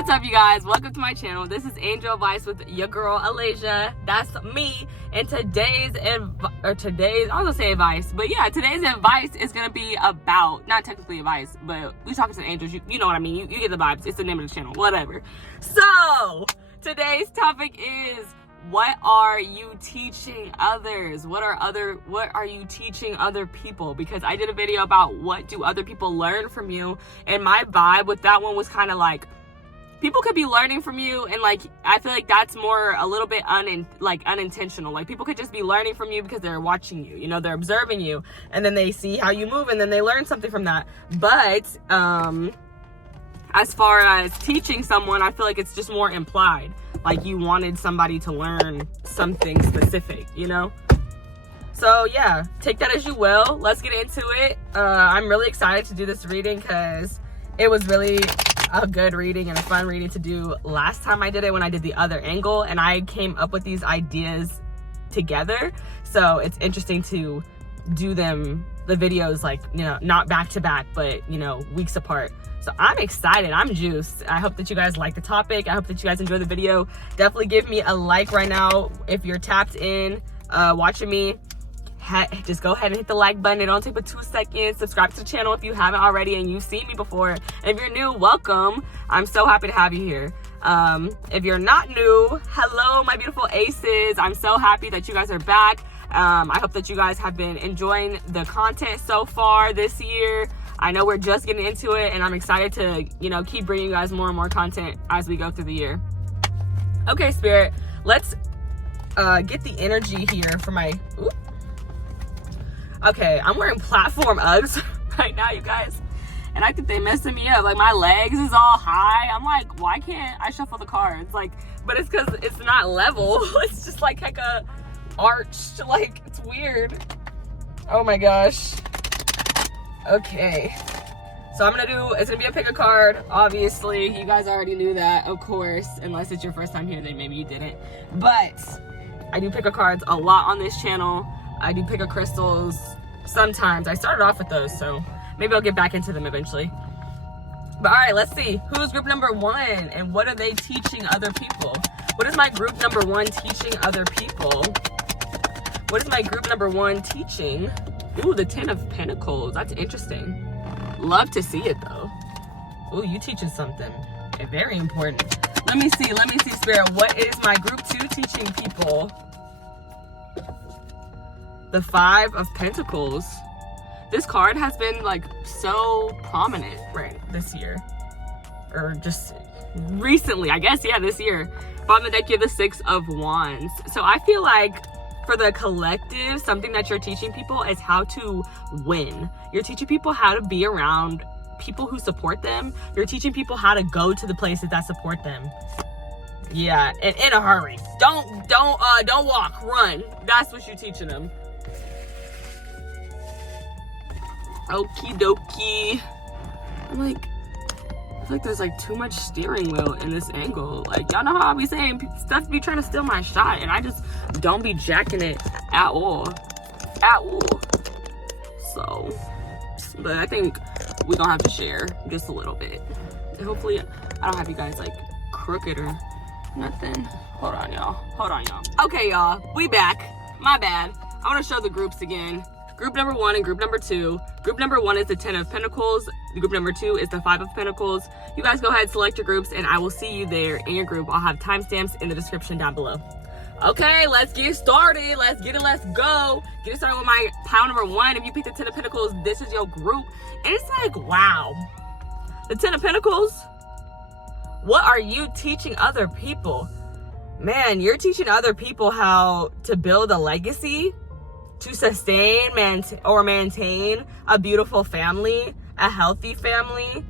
What's up, you guys? Welcome to my channel. This is Angel Advice with your girl Aleijalewis. That's me. And today's advice is gonna be about, not technically advice, but we talking to the angels. You know what I mean. You get the vibes. It's the name of the channel. Whatever. So today's topic is, what are you teaching others? What are you teaching other people? Because I did a video about what do other people learn from you, and my vibe with that one was kind of like, people could be learning from you, and like I feel like that's more a little bit unintentional. Like, people could just be learning from you because they're watching you, they're observing you, and then they see how you move, and then they learn something from that. But as far as teaching someone, I feel like it's just more implied, like you wanted somebody to learn something specific, So yeah, take that as you will. Let's get into it. I'm really excited to do this reading because it was really a good reading and a fun reading to do last time I did it, when I did the other angle, and I came up with these ideas together. So it's interesting to do the videos like, not back to back, but weeks apart. So I'm excited. I'm juiced. I hope that you guys like the topic. I hope that you guys enjoy the video. Definitely give me a like right now if you're tapped in watching me. Just go ahead and hit the like button. It don't take but 2 seconds. Subscribe to the channel if you haven't already and you've seen me before. And if you're new, welcome. I'm so happy to have you here. If you're not new, hello, my beautiful aces. I'm so happy that you guys are back. I hope that you guys have been enjoying the content so far this year. I know we're just getting into it, and I'm excited to, keep bringing you guys more and more content as we go through the year. Okay, Spirit, let's get the energy here for my... Oops. Okay, I'm wearing platform Uggs right now, you guys, and I think they messing me up. Like, my legs is all high. I'm like, why can't I shuffle the cards? Like, but it's because it's not level. It's just like a arched, like, it's weird. Oh my gosh. Okay, so it's gonna be a pick a card. Obviously, you guys already knew that, of course, unless it's your first time here, then maybe you didn't. But I do pick a cards a lot on this channel. I do pick a crystals sometimes. I started off with those, so maybe I'll get back into them eventually. But all right, let's see. Who's group number 1 and what are they teaching other people? What is my group number 1 teaching other people? What is my group number 1 teaching? Ooh, the 10 of Pentacles. That's interesting. Love to see it, though. Ooh, you teaching something. Okay, very important. Let me see, Spirit. What is my group 2 teaching people? The 5 of Pentacles. This card has been like so prominent this year, or just recently, I guess. Yeah, this year. Bottom of the deck, you have the 6 of Wands. So I feel like for the collective, something that you're teaching people is how to win. You're teaching people how to be around people who support them. You're teaching people how to go to the places that support them. Yeah, and in a hurry. Don't walk, run. That's what you're teaching them. Okie dokie. I feel like there's like too much steering wheel in this angle. Like, y'all know how I be saying stuff be trying to steal my shot, and I just don't be jacking it at all. So, but I think we're gonna have to share just a little bit. And hopefully I don't have you guys like crooked or nothing. Hold on, y'all. Okay, y'all, we back. My bad. I want to show the groups again. Group number 1 and group number 2. Group number 1 is the 10 of Pentacles. Group number 2 is the 5 of Pentacles. You guys go ahead, select your groups, and I will see you there in your group. I'll have timestamps in the description down below. Okay, let's get started. Let's get it. Let's go. Get started with my pile number 1. If you pick the 10 of Pentacles, this is your group. And it's like, wow. The 10 of Pentacles, what are you teaching other people? Man, you're teaching other people how to build a legacy, to sustain, maintain a beautiful family, a healthy family,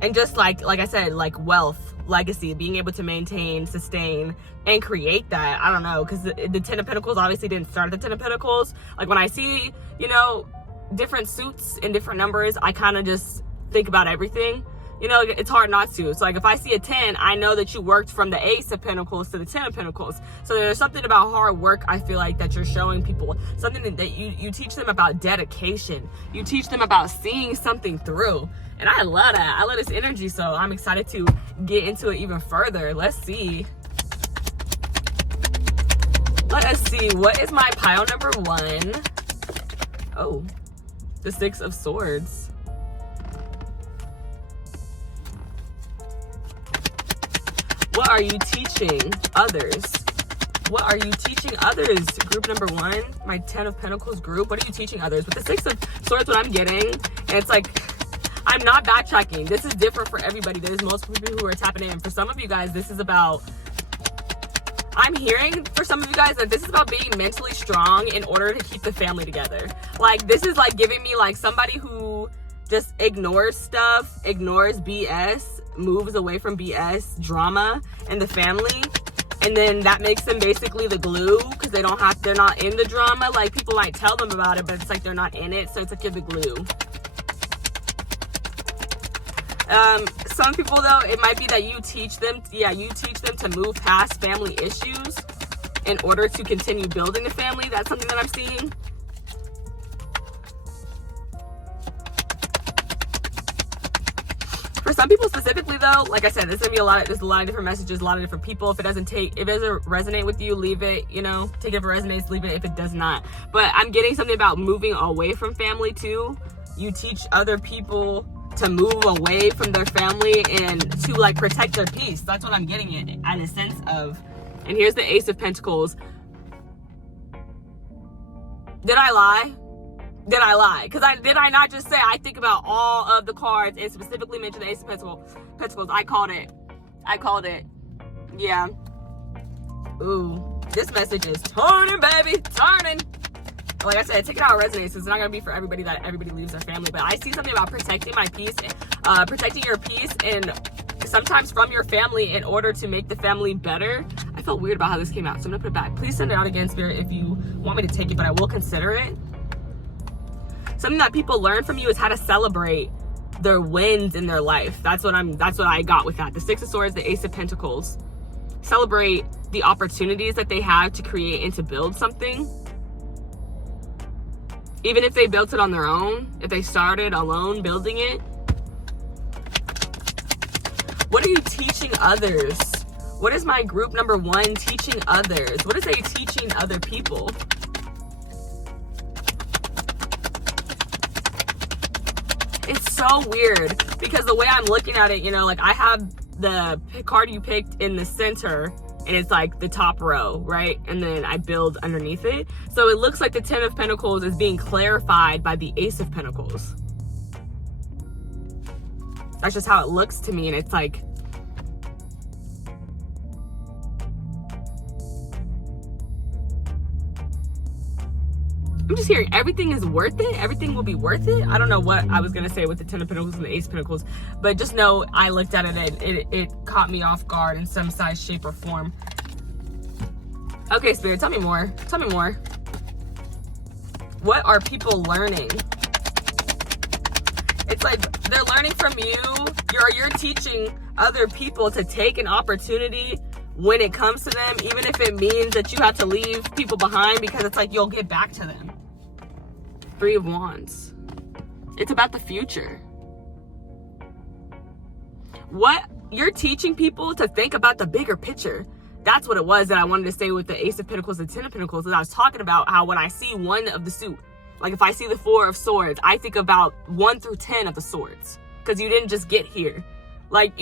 and just like I said, like wealth, legacy, being able to maintain, sustain, and create that. I don't know, because the 10 of Pentacles obviously didn't start at the 10 of Pentacles. Like, when I see, different suits and different numbers, I kind of just think about everything. It's hard not to. So like, if I see a 10, I know that you worked from the Ace of Pentacles to the 10 of Pentacles. So there's something about hard work, I feel like, that you're showing people. Something that you teach them about dedication. You teach them about seeing something through. And I love that. I love this energy, so I'm excited to get into it even further. Let's see. Let us see. What is my pile number 1? Oh, the 6 of Swords. What are you teaching others? What are you teaching others? Group number 1, my 10 of Pentacles group. What are you teaching others? With the 6 of Swords, what I'm getting, and it's like, I'm not backtracking. This is different for everybody. There's multiple people who are tapping in. For some of you guys, this is about, I'm hearing for some of you guys that this is about being mentally strong in order to keep the family together. Like, this is like giving me like somebody who just ignores stuff, ignores BS, moves away from BS, drama in the family. And then that makes them basically the glue, because they're not in the drama. Like, people might tell them about it, but it's like they're not in it. So it's like you're the glue. Some people though, it might be that you teach them to move past family issues in order to continue building the family. That's something that I'm seeing. For some people specifically though, like I said, there's a lot of different messages, a lot of different people. If it doesn't resonate with you, leave it, take it if it resonates, leave it if it does not. But I'm getting something about moving away from family too. You teach other people to move away from their family and to like protect their peace. That's what I'm getting it in a sense of. And here's the Ace of Pentacles. Did I lie? Did I lie? Because did I not just say I think about all of the cards and specifically mention the Ace of Pentacles? I called it. Yeah. Ooh, this message is turning, baby, turning. Like I said, take it how it resonates. It's not going to be for everybody that everybody leaves their family. But I see something about protecting my peace, protecting your peace, and sometimes from your family in order to make the family better. I felt weird about how this came out, so I'm going to put it back. Please send it out again, Spirit, if you want me to take it, but I will consider it. Something that people learn from you is how to celebrate their wins in their life. That's what I got with that. The 6 of Swords, the Ace of Pentacles. Celebrate the opportunities that they have to create and to build something. Even if they built it on their own, if they started alone building it. What are you teaching others? What is my group number 1 teaching others? What is they teaching other people? It's so weird because the way I'm looking at it, like I have the card you picked in the center and it's like the top row, right? And then I build underneath it. So it looks like the 10 of Pentacles is being clarified by the Ace of Pentacles. That's just how it looks to me. And it's like, I'm just hearing everything is worth it. Everything will be worth it. I don't know what I was going to say with the 10 of Pentacles and the Ace of Pentacles, but just know I looked at it and it caught me off guard in some size, shape, or form. Okay, Spirit, tell me more. Tell me more. What are people learning? It's like they're learning from you. You're teaching other people to take an opportunity when it comes to them, even if it means that you have to leave people behind, because it's like you'll get back to them. 3 of Wands. It's about the future. What you're teaching people to think about the bigger picture. That's what it was that I wanted to say with the Ace of Pentacles and 10 of Pentacles. That I was talking about how when I see 1 of the suit, like if I see the 4 of Swords, I think about 1 through 10 of the Swords, because you didn't just get here. Like,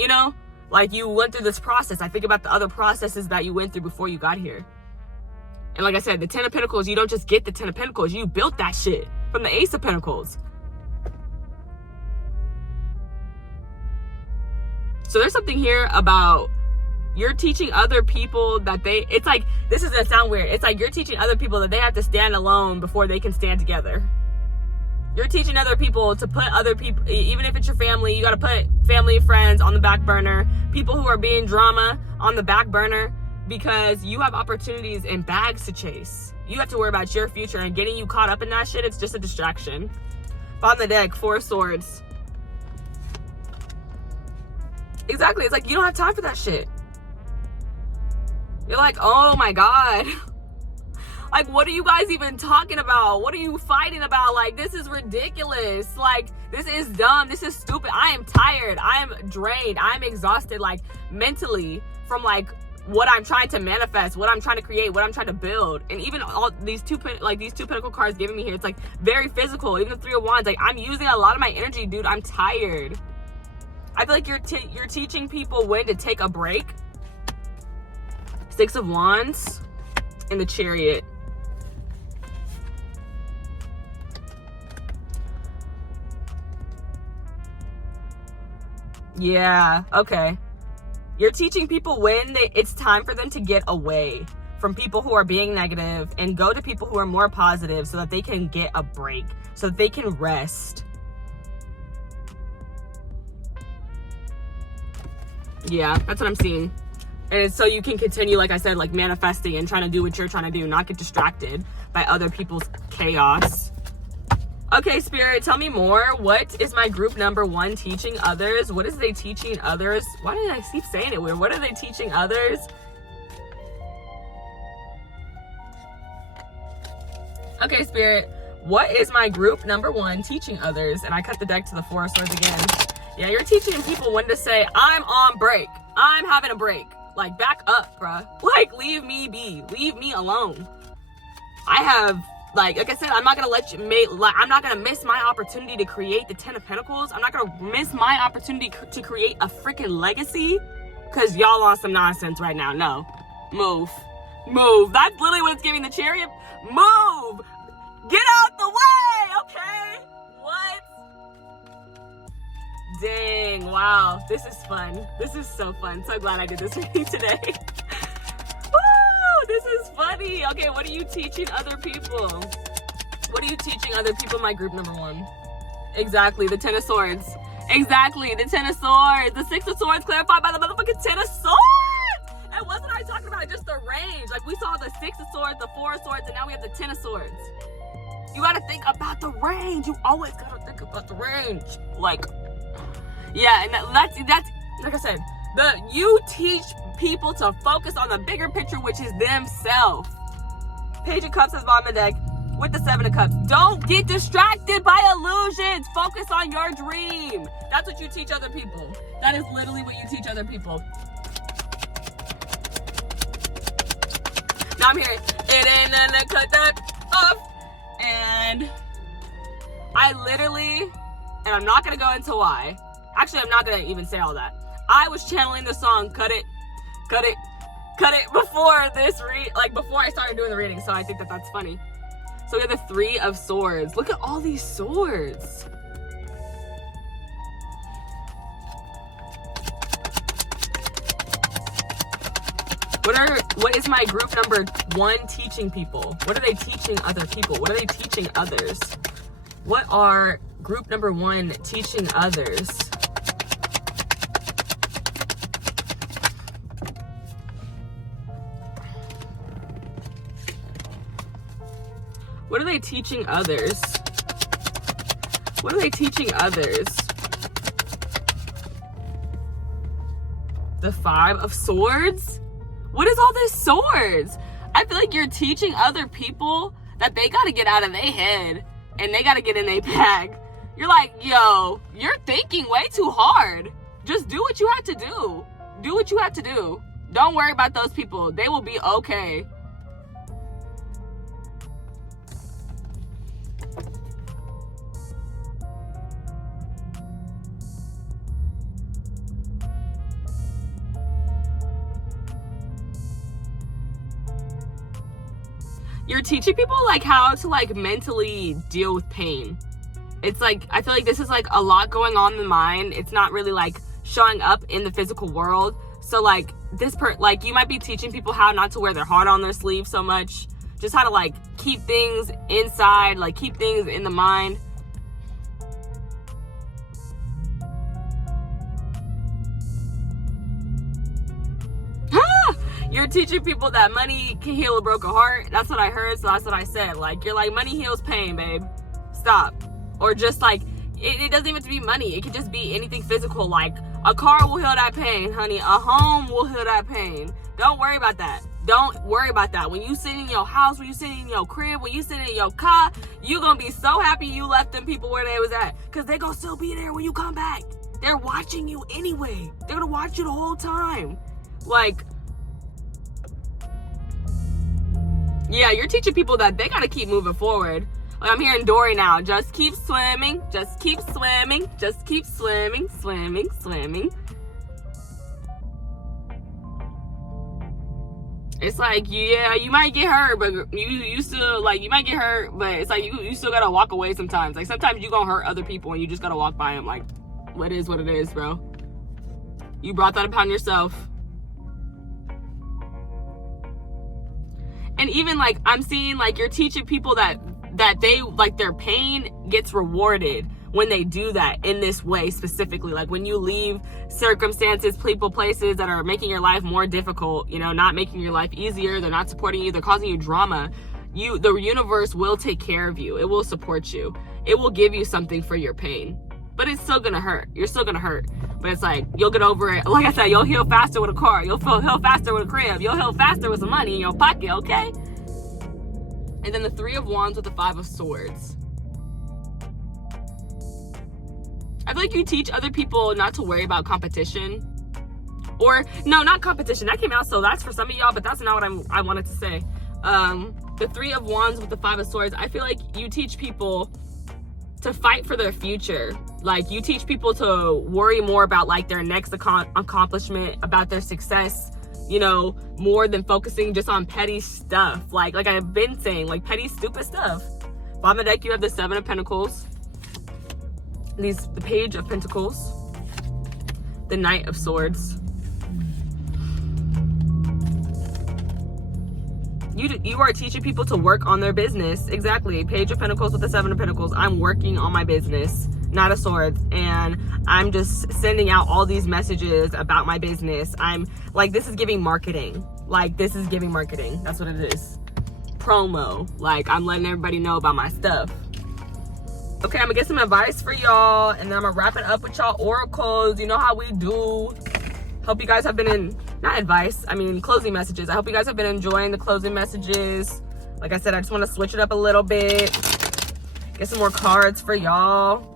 like you went through this process. I think about the other processes that you went through before you got here. And like I said, the 10 of Pentacles, you don't just get the 10 of Pentacles. You built that shit from the Ace of Pentacles. So there's something here about you're teaching other people that it's like, this is gonna sound weird. It's like you're teaching other people that they have to stand alone before they can stand together. You're teaching other people to put other people, even if it's your family, you got to put family, friends on the back burner, people who are being drama on the back burner, because you have opportunities and bags to chase. You have to worry about your future, and getting you caught up in that shit, it's just a distraction. On the deck, 4 of Swords. Exactly. It's like you don't have time for that shit. You're like, oh my God. Like, what are you guys even talking about? What are you fighting about? Like, this is ridiculous. Like, this is dumb. This is stupid. I am tired. I am drained. I'm exhausted, like, mentally from, like, what I'm trying to manifest, what I'm trying to create, what I'm trying to build. And even all these two Pentacle cards giving me here, it's, like, very physical. Even the Three of Wands, like, I'm using a lot of my energy, dude. I'm tired. I feel like you're teaching people when to take a break. Six of Wands and the Chariot. Yeah, okay. You're teaching people when it's time for them to get away from people who are being negative and go to people who are more positive so that they can get a break, so that they can rest. Yeah, that's what I'm seeing. And it's so you can continue, like I said, like manifesting and trying to do what you're trying to do, not get distracted by other people's chaos. Okay, Spirit, tell me more. What is my group number 1 teaching others? What is they teaching others? Why did I keep saying it weird? What are they teaching others? Okay, Spirit, what is my group number 1 teaching others? And I cut the deck to the Four of Swords again. Yeah, you're teaching people when to say, I'm on break. I'm having a break. Like, back up, bruh. Like, leave me be. Leave me alone. I have... Like I said, I'm not gonna I'm not gonna miss my opportunity to create the 10 of Pentacles. I'm not gonna miss my opportunity to create a freaking legacy because y'all on some nonsense right now. No, move. That's literally what's giving the Chariot. Move, get out the way, okay? What? Dang, wow, this is fun. This is so fun. So glad I did this with you today. This is funny. Okay, what are you teaching other people? What are you teaching other people, my group number 1? Exactly, the 10 of Swords. Exactly, the 10 of Swords. The 6 of Swords clarified by the motherfucking 10 of Swords. And wasn't I talking about just the range? Like, we saw the 6 of Swords, the 4 of Swords, and now we have the 10 of Swords. You gotta think about the range. You always gotta think about the range. Like, yeah, and that's like I said, you teach people to focus on the bigger picture, which is themselves. Page of Cups is bottom of the deck with the 7 of Cups. Don't get distracted by illusions. Focus on your dream. That's what you teach other people. That is literally what you teach other people. Now I'm hearing, it ain't nothing to cut that off. And I literally, and I'm not going to go into why. Actually, I'm not going to even say all that. I was channeling the song Cut It before this before I started doing the reading, so I think that's funny. So we have the 3 of Swords. Look at all these swords. What is my group number 1 teaching people? What are they teaching other people? What are they teaching others? What are group number 1 teaching others? What are they teaching others? What are they teaching others? The 5 of Swords? What is all this swords? I feel like you're teaching other people that they gotta get out of their head and they gotta get in their bag. You're like, yo, you're thinking way too hard. Just do what you have to do. Do what you have to do. Don't worry about those people. They will be okay. You're teaching people like how to like mentally deal with pain. It's like, I feel like this is like a lot going on in the mind. It's not really like showing up in the physical world. So like like you might be teaching people how not to wear their heart on their sleeve so much. Just how to like keep things inside, like keep things in the mind. You're teaching people that money can heal a broken heart. That's what I heard, so that's what I said. Like, you're like, money heals pain, babe. Stop. Or just like, it doesn't even have to be money. It could just be anything physical. Like, a car will heal that pain, honey. A home will heal that pain. Don't worry about that. don't worry about that. When you sit in your house, when you sit in your crib, when you sit in your car, you gonna be so happy you left them people where they was at, because they gonna still be there when you come back. They're watching you anyway. They're gonna watch you the whole time. Like, yeah, you're teaching people that they gotta keep moving forward. Like, I'm hearing Dory now. Just keep swimming. Just keep swimming. Just keep swimming. Swimming. Swimming. It's like, yeah, you might get hurt, but you still, like, you might get hurt, but it's like you still gotta walk away sometimes. Like, sometimes you gonna hurt other people and you just gotta walk by them. Like, what is what it is, bro. You brought that upon yourself. And even, like, I'm seeing, like, you're teaching people that they, like, their pain gets rewarded when they do that in this way specifically. Like, when you leave circumstances, people, places that are making your life more difficult, you know, not making your life easier, they're not supporting you, they're causing you drama, the universe will take care of you. It will support you. It will give you something for your pain. But it's still gonna hurt. You're still gonna hurt. But it's like, you'll get over it. Like I said, you'll heal faster with a car. You'll heal faster with a crib. You'll heal faster with some money in your pocket, okay? And then the 3 of Wands with the 5 of Swords. I feel like you teach other people not to worry about competition. Or, no, not competition. That came out, so that's for some of y'all, but that's not what I wanted to say. The 3 of Wands with the 5 of Swords, I feel like you teach people to fight for their future. Like, you teach people to worry more about, like, their next accomplishment, about their success, you know, more than focusing just on petty stuff. Like I've been saying, like, petty, stupid stuff. Bottom of the deck, you have the 7 of Pentacles. The Page of Pentacles. The Knight of Swords. You are teaching people to work on their business. Exactly. Page of Pentacles with the 7 of Pentacles. I'm working on my business. Knight of Swords. And I'm just sending out all these messages about my business. I'm like, this is giving marketing. Like, this is giving marketing. That's what it is. Promo. Like, I'm letting everybody know about my stuff. Okay, I'm gonna get some advice for y'all, and then I'm gonna wrap it up with y'all oracles. You know how we do. Hope you guys have been not advice, I mean closing messages. I hope you guys have been enjoying the closing messages. Like I said, I just want to switch it up a little bit. Get some more cards for y'all.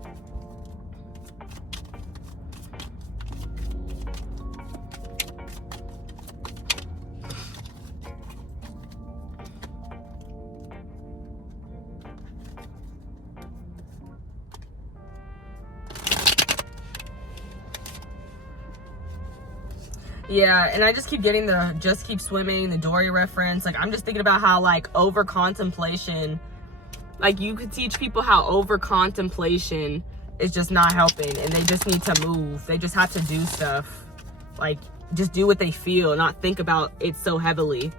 Yeah, and I just keep getting the just keep swimming, the Dory reference. Like, I'm just thinking about how, like, over contemplation, like, you could teach people how over contemplation is just not helping, and they just need to move. They just have to do stuff. Like, just do what they feel, not think about it so heavily.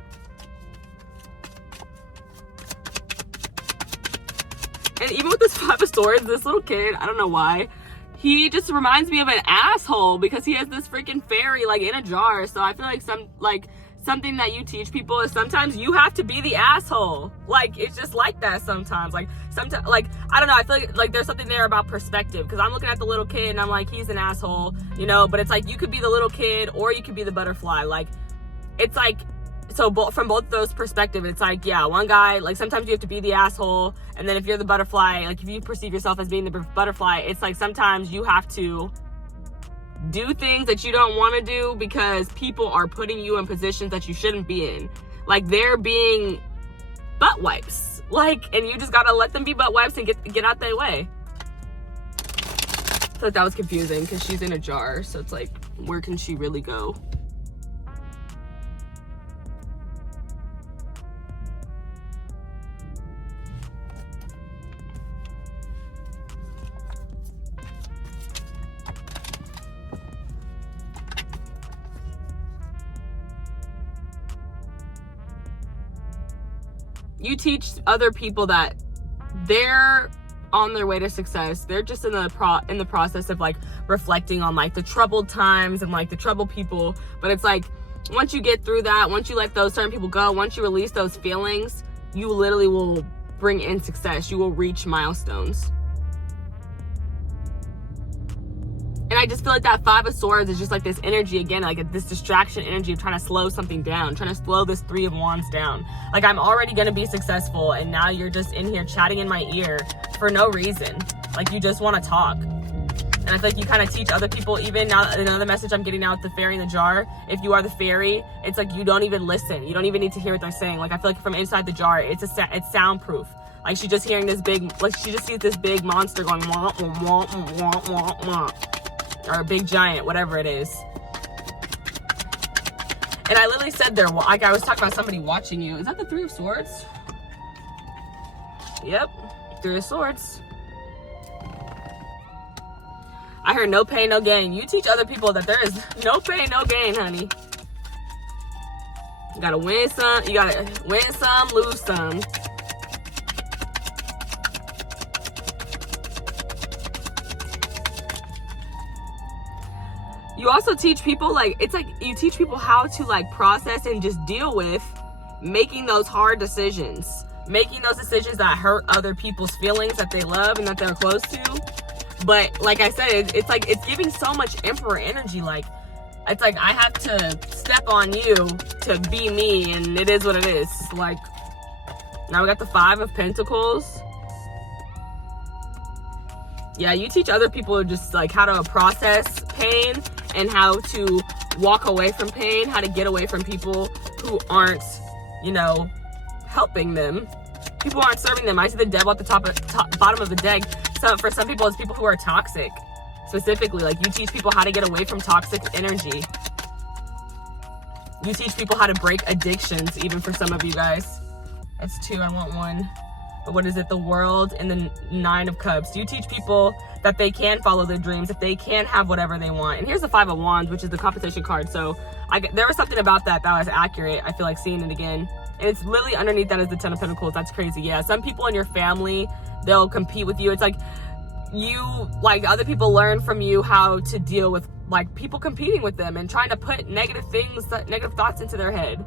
And even with this 5 of Swords, this little kid, I don't know why, he just reminds me of an asshole because he has this freaking fairy, like, in a jar. So I feel like something that you teach people is sometimes you have to be the asshole. Like, it's just like that sometimes. Like, sometimes, like, I don't know, I feel like there's something there about perspective, because I'm looking at the little kid and I'm like, he's an asshole, you know, but it's like, you could be the little kid or you could be the butterfly. Like, it's like, so from both those perspectives, it's like, yeah, one guy, like, sometimes you have to be the asshole, and then if you're the butterfly, like, if you perceive yourself as being the butterfly, it's like sometimes you have to do things that you don't want to do because people are putting you in positions that you shouldn't be in. Like, they're being butt wipes, like, and you just gotta let them be butt wipes and get out their way. I feel like that was confusing because she's in a jar, so it's like, where can she really go? You teach other people that they're on their way to success. They're just in the process of, like, reflecting on, like, the troubled times and, like, the troubled people. But it's like, once you get through that, once you let those certain people go, once you release those feelings, you literally will bring in success. You will reach milestones. And And I just feel like that Five of Swords is just like this energy again, like this distraction energy of trying to slow something down, trying to slow this Three of Wands down. Like, I'm already gonna be successful, and now you're just in here chatting in my ear for no reason. Like, you just want to talk. And I feel like you kind of teach other people, even now, another message I'm getting out with the fairy in the jar. If you are the fairy, it's like you don't even listen. You don't even need to hear what they're saying. Like, I feel like from inside the jar, it's soundproof. Like, she's just hearing this big, like, she just sees this big monster going, wah, wah, wah, wah, wah, wah. Or a big giant, whatever it is. And I literally said there, like, I was talking about somebody watching you. Is that the Three of Swords? Yep, Three of Swords. I heard no pain, no gain. You teach other people that there is no pain, no gain, honey. You gotta win some, lose some. You also teach people, like, it's like you teach people how to, like, process and just deal with making those hard decisions. Making those decisions that hurt other people's feelings that they love and that they're close to. But like I said, it's like, it's giving so much Emperor energy. Like, it's like I have to step on you to be me, and it is what it is. Like, now we got the Five of Pentacles. Yeah, you teach other people just like how to process pain and how to walk away from pain, how to get away from people who aren't, you know, helping them. People aren't serving them. I see the devil at the bottom of the deck. So for some people, it's people who are toxic. Specifically, like, you teach people how to get away from toxic energy. You teach people how to break addictions, even for some of you guys. That's two, I want one. But what is it? The World and the Nine of Cups. You teach people that they can follow their dreams, that they can have whatever they want. And here's the Five of Wands, which is the compensation card. So there was something about that was accurate. I feel like seeing it again. And it's literally underneath that is the Ten of Pentacles. That's crazy. Yeah, some people in your family, they'll compete with you. It's like other people learn from you how to deal with, like, people competing with them and trying to put negative thoughts into their head.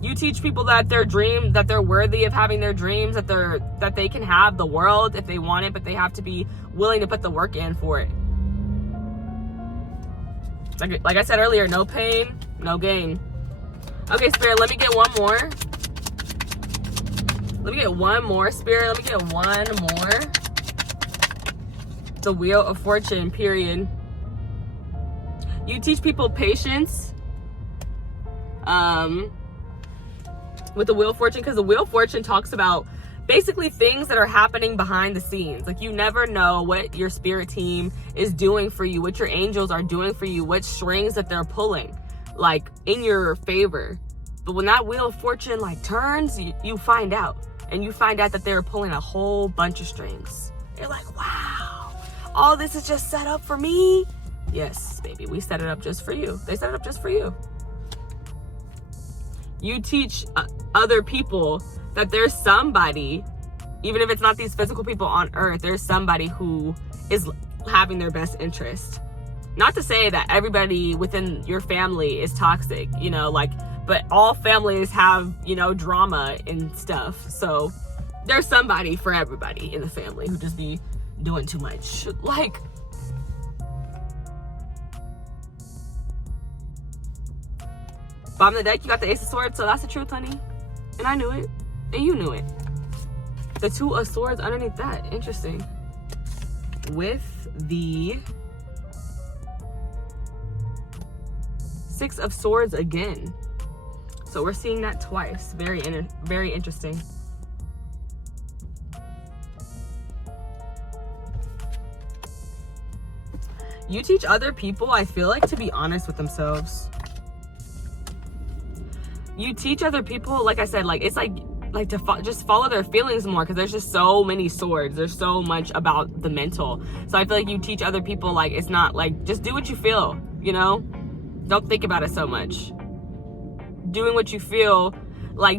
You teach people that their dream, that they're worthy of having their dreams, that they can have the world if they want it, but they have to be willing to put the work in for it. Like I said earlier, no pain, no gain. Okay, Spirit, let me get one more. Let me get one more, Spirit. Let me get one more. The Wheel of Fortune, period. You teach people patience. With the Wheel of Fortune, because the Wheel of Fortune talks about basically things that are happening behind the scenes. Like, you never know what your spirit team is doing for you, what your angels are doing for you, what strings that they're pulling, like, in your favor. But when that Wheel of Fortune, like, turns, you find out. And you find out that they're pulling a whole bunch of strings. You're like, wow, all this is just set up for me? Yes, baby, we set it up just for you. They set it up just for you. You teach other people that there's somebody, even if it's not these physical people on earth, there's somebody who is having their best interest. Not to say that everybody within your family is toxic, you know, like, but all families have, you know, drama and stuff. So there's somebody for everybody in the family who just be doing too much. Like, bottom of the deck, you got the Ace of Swords, so that's the truth, honey. And I knew it. And you knew it. The Two of Swords underneath that. Interesting. With the Six of Swords again. So we're seeing that twice. Very interesting. You teach other people, I feel like, to be honest with themselves. You teach other people, like I said, like, it's like to just follow their feelings more, because there's just so many swords. There's so much about the mental. So I feel like you teach other people, like, it's not like, just do what you feel, you know? Don't think about it so much. Doing what you feel,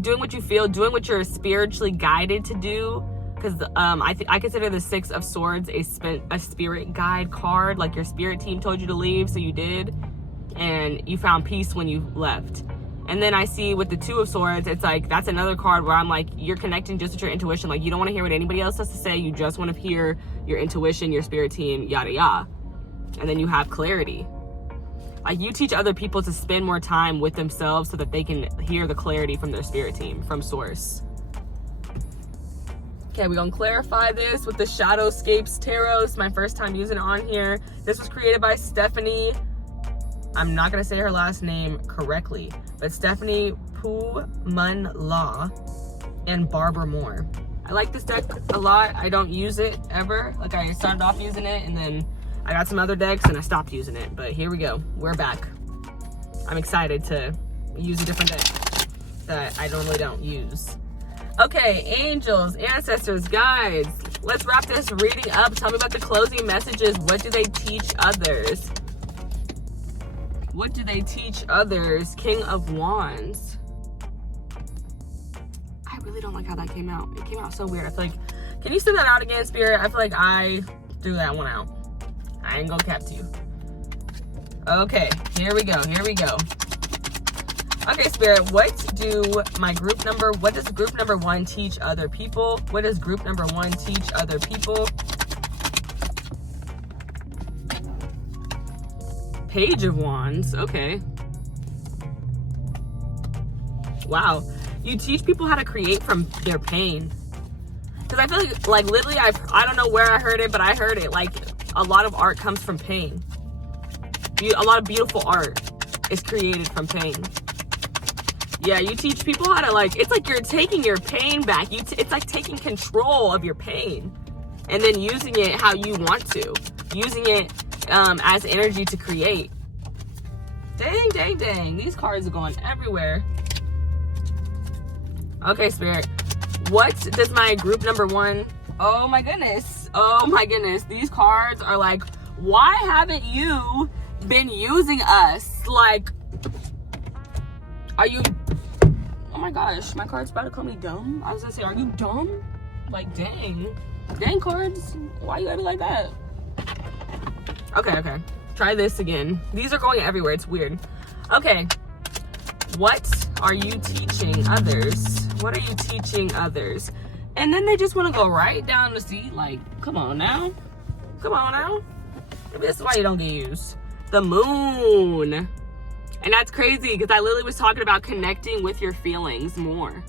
doing what you're spiritually guided to do. Because I consider the Six of Swords a spirit guide card. Like, your spirit team told you to leave, so you did. And you found peace when you left. And then I see with the Two of Swords, it's like, that's another card where I'm like, you're connecting just with your intuition. Like, you don't want to hear what anybody else has to say. You just want to hear your intuition, your spirit team, yada, yada. And then you have clarity. Like, you teach other people to spend more time with themselves so that they can hear the clarity from their spirit team, from source. Okay, we're gonna clarify this with the Shadowscapes Tarot. It's my first time using it on here. This was created by Stephanie. I'm not gonna say her last name correctly, but Stephanie Poo-Mun-La and Barbara Moore. I like this deck a lot. I don't use it ever. Like, I started off using it and then I got some other decks and I stopped using it, but here we go. We're back. I'm excited to use a different deck that I normally don't use. Okay, angels, ancestors, guides. Let's wrap this reading up. Tell me about the closing messages. What do they teach others? What do they teach others? King of Wands. I really don't like how that came out. It came out so weird. I feel like, can you send that out again, Spirit? I feel like I threw that one out. I ain't gonna cap to you. Okay, here we go. Okay, Spirit, what does group number 1 teach other people? What does group number 1 teach other people? Page of Wands, okay. Wow, you teach people how to create from their pain. Because I feel like literally, I don't know where I heard it, but I heard it, like, a lot of art comes from pain. A lot of beautiful art is created from pain. Yeah, you teach people how to, like, it's like you're taking your pain back. It's like taking control of your pain and then using it how you want to. Using it as energy to create. Dang. These cards are going everywhere. Okay, Spirit. What does my group number 1... Oh my goodness. These cards are like, why haven't you been using us? Like, are you... Oh my gosh, my card's about to call me dumb. I was gonna say, are you dumb? Like, dang cards. Why you gotta be like that? Okay. Try this again. These are going everywhere. It's weird. Okay. What are you teaching others? What are you teaching others? And then they just want to go right down the seat. Like, come on now. Maybe this is why you don't get used. The moon. And that's crazy because I literally was talking about connecting with your feelings more.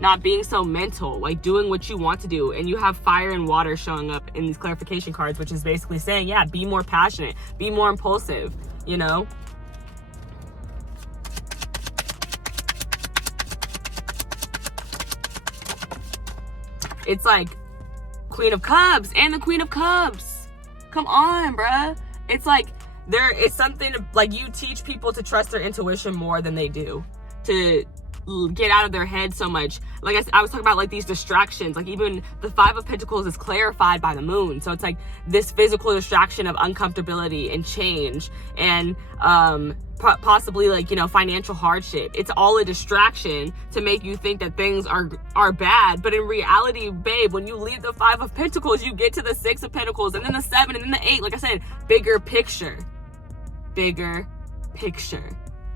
Not being so mental, like doing what you want to do. And you have fire and water showing up in these clarification cards, which is basically saying, yeah, be more passionate, be more impulsive, you know? It's like Queen of Cups and the Queen of Cups. Come on, bruh. It's like there is something like you teach people to trust their intuition more than they do. To get out of their head so much. Like I was talking about, like, these distractions. Like, even the 5 of Pentacles is clarified by the moon. So it's like this physical distraction of uncomfortability and change and possibly, like, you know, financial hardship. It's all a distraction to make you think that things are bad. But in reality, babe, when you leave the 5 of Pentacles, you get to the 6 of Pentacles and then the 7 and then the 8. Like I said, bigger picture.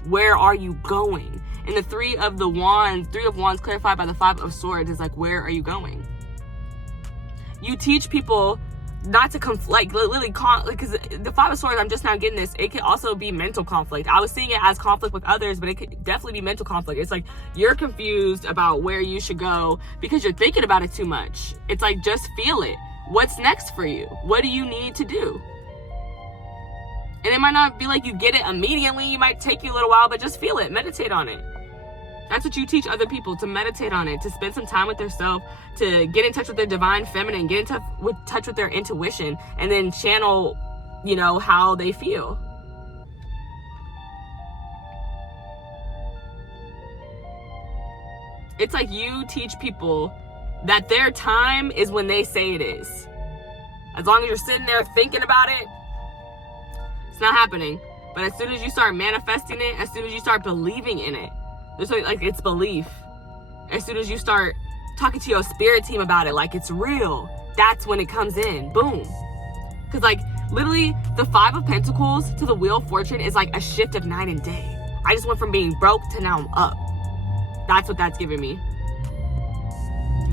Where are you going? And the 3 of Wands clarified by the 5 of Swords is like, where are you going? You teach people not to conflict, literally, because the 5 of Swords, I'm just now getting this, it can also be mental conflict. I was seeing it as conflict with others, but it could definitely be mental conflict. It's like you're confused about where you should go because you're thinking about it too much. It's like, just feel it. What's next for you? What do you need to do? And it might not be like you get it immediately. It might take you a little while, but just feel it. Meditate on it. That's what you teach other people, to meditate on it, to spend some time with themselves, to get in touch with their divine feminine, get in touch with their intuition, and then channel, you know, how they feel. It's like you teach people that their time is when they say it is. As long as you're sitting there thinking about it, it's not happening. But as soon as you start manifesting it, as soon as you start believing in it, like, it's belief. As soon as you start talking to your spirit team about it, like it's real, that's when it comes in. Boom. Because, like, literally the 5 of Pentacles to the Wheel of Fortune is like a shift of night and day. I just went from being broke to now I'm up. That's what that's giving me.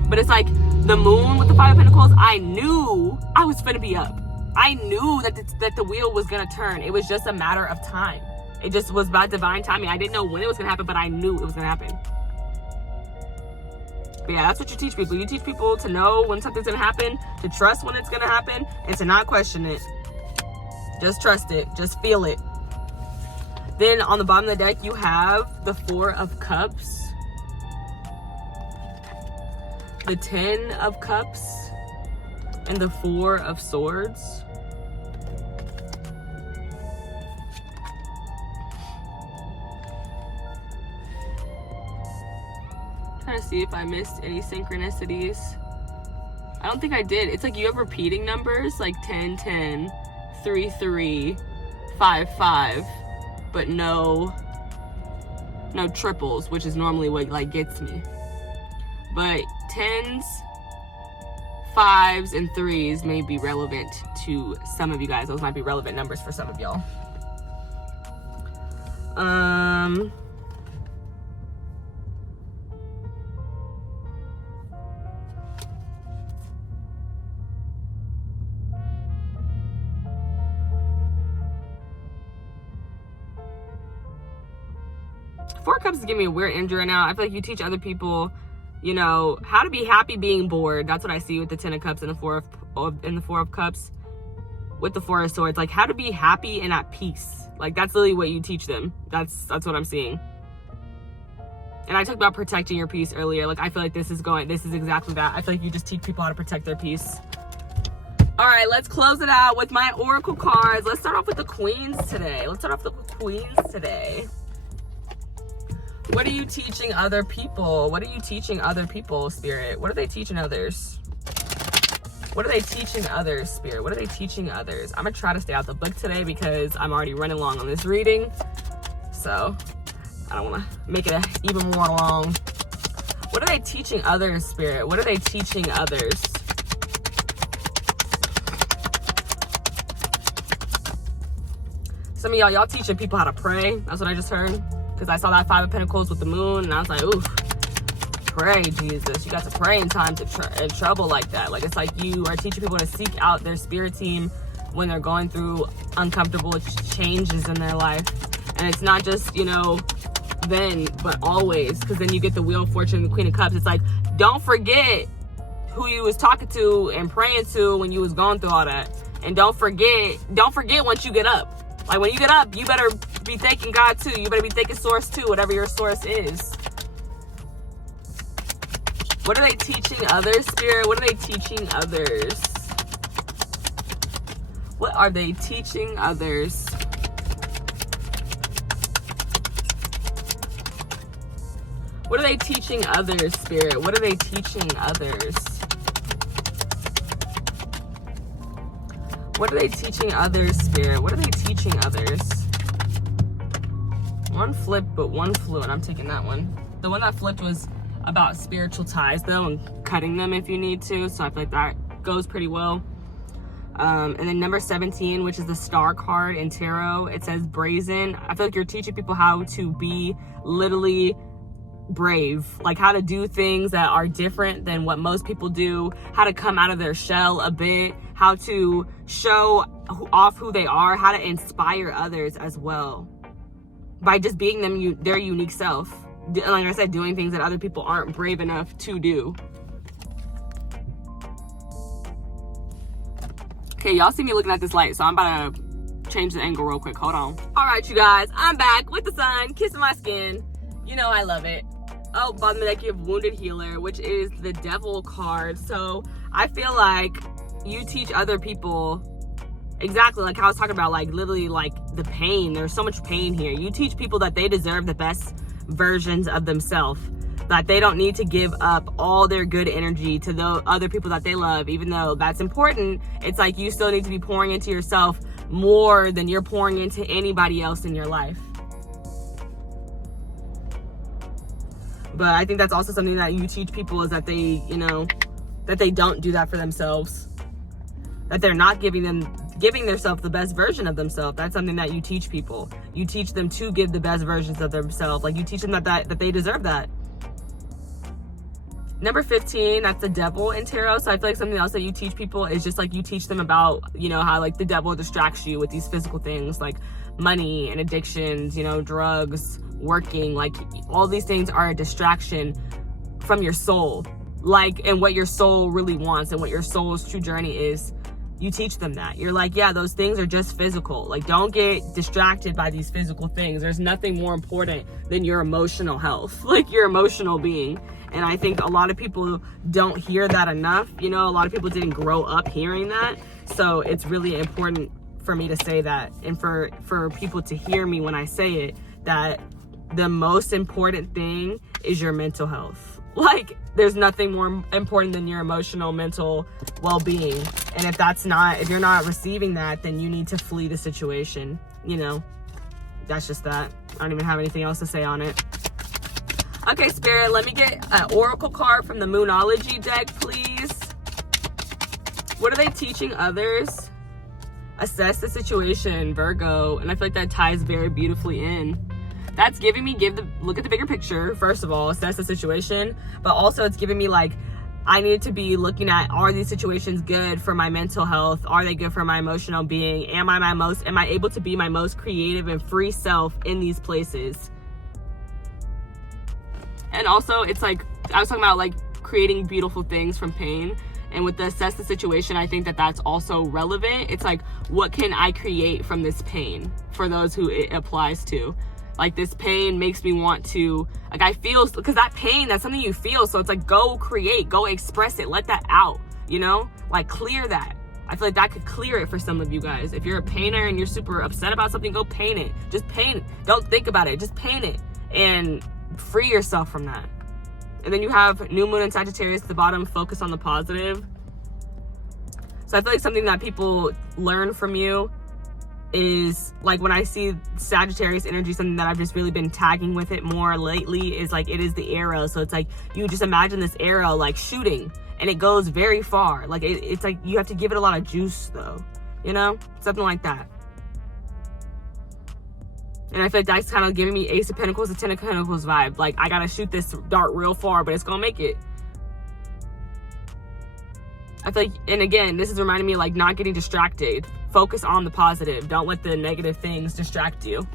But it's like the moon with the 5 of Pentacles, I knew I was finna be up. I knew that the wheel was gonna turn. It was just a matter of time. It just was about divine timing. I didn't know when it was gonna happen, but I knew it was gonna happen. But yeah, that's what you teach people. You teach people to know when something's gonna happen, to trust when it's gonna happen, and to not question it. Just trust it. Just feel it. Then on the bottom of the deck, you have the 4 of Cups, the 10 of Cups, and the 4 of Swords. Trying to see if I missed any synchronicities. I don't think I did. It's like you have repeating numbers like 10, 10, 3, 3, 5, 5, but no triples, which is normally what like gets me. But 10s, 5s, and 3s may be relevant to some of you guys. Those might be relevant numbers for some of y'all. Four Cups is giving me a weird energy right now. I feel like you teach other people, you know, how to be happy being bored. That's what I see with the 10 of Cups and the 4 of Cups. With the 4 of Swords, like how to be happy and at peace. Like that's literally what you teach them. That's what I'm seeing. And I talked about protecting your peace earlier. Like I feel like this is exactly that. I feel like you just teach people how to protect their peace. All right, let's close it out with my oracle cards. Let's start off with the Queens today. What are you teaching other people? What are you teaching other people, Spirit? What are they teaching others? What are they teaching others, Spirit? What are they teaching others? I'm gonna try to stay out the book today because I'm already running long on this reading. So I don't wanna make it even more long. What are they teaching others, Spirit? What are they teaching others? Some of y'all teaching people how to pray. That's what I just heard. Because I saw that 5 of Pentacles with the moon, and I was like, ooh, pray, Jesus. You got to pray in times of trouble like that. Like, it's like you are teaching people to seek out their spirit team when they're going through uncomfortable changes in their life. And it's not just, you know, then, but always. Because then you get the Wheel of Fortune and the Queen of Cups. It's like, don't forget who you was talking to and praying to when you was going through all that. And don't forget once you get up. Like, when you get up, you better be thanking God too. You better be thanking Source too, whatever your source is. What are they teaching others, Spirit? What are they teaching others? What are they teaching others? What are they teaching others, Spirit? What are they teaching others? What are they teaching others, Spirit? What are they teaching others? One flipped, but one flew, and I'm taking that one. The one that flipped was about spiritual ties, though, and cutting them if you need to. So I feel like that goes pretty well. And then number 17, which is the Star card in Tarot, it says brazen. I feel like you're teaching people how to be literally brave, like how to do things that are different than what most people do, how to come out of their shell a bit, how to show off who they are, how to inspire others as well by just being their unique self. Like I said, doing things that other people aren't brave enough to do. Okay, y'all see me looking at this light, so I'm about to change the angle real quick. Hold on. All right, you guys, I'm back with the sun, kissing my skin. You know I love it. Oh, bottom of the deck, you have Wounded Healer, which is the Devil card. So I feel like you teach other people exactly like how I was talking about, like literally like the pain. There's so much pain here. You teach people that they deserve the best versions of themselves, that they don't need to give up all their good energy to the other people that they love. Even though that's important, it's like you still need to be pouring into yourself more than you're pouring into anybody else in your life. But I think that's also something that you teach people, is that they, you know, that they don't do that for themselves, that they're not giving themselves the best version of themselves. That's something that you teach people. You teach them to give the best versions of themselves. Like you teach them that they deserve that. Number 15, that's the devil in tarot. So I feel like something else that you teach people is just like you teach them about, you know, how like the devil distracts you with these physical things like money and addictions, you know, drugs, working. Like all these things are a distraction from your soul, like, and what your soul really wants and what your soul's true journey is. You teach them that. You're like, yeah, those things are just physical. Like, don't get distracted by these physical things. There's nothing more important than your emotional health, like your emotional being. And I think a lot of people don't hear that enough. You know, a lot of people didn't grow up hearing that. So it's really important for me to say that, and for people to hear me when I say it, that the most important thing is your mental health. Like, there's nothing more important than your emotional, mental well-being. And if you're not receiving that, then you need to flee the situation. You know, that's just that. I don't even have anything else to say on it. Okay, Spirit, let me get an oracle card from the Moonology deck, please. What are they teaching others? Assess the situation, Virgo. And I feel like that ties very beautifully in. That's giving me, look at the bigger picture, first of all, assess the situation. But also it's giving me like, I need to be looking at, are these situations good for my mental health? Are they good for my emotional being? Am I able to be my most creative and free self in these places? And also, it's like, I was talking about like creating beautiful things from pain. And with the assess the situation, I think that that's also relevant. It's like, what can I create from this pain for those who it applies to? Like, this pain makes me want to, like, I feel, because that pain, that's something you feel. So it's like, go create, go express it, let that out, you know? Like, clear that. I feel like that could clear it for some of you guys. If you're a painter and you're super upset about something, go paint it. Just paint it. Don't think about it. Just paint it. And free yourself from that. And then you have new moon and Sagittarius at the bottom, focus on the positive. So I feel like something that people learn from you is, like, when I see Sagittarius energy, something that I've just really been tagging with it more lately is like, it is the arrow. So it's like, you just imagine this arrow like shooting and it goes very far. Like it's like you have to give it a lot of juice though, you know, something like that. And I feel like that's kind of giving me Ace of Pentacles and Ten of Pentacles vibe. Like, I gotta shoot this dart real far, but it's gonna make it. I feel like, and again, this is reminding me like not getting distracted. Focus on the positive. Don't let the negative things distract you.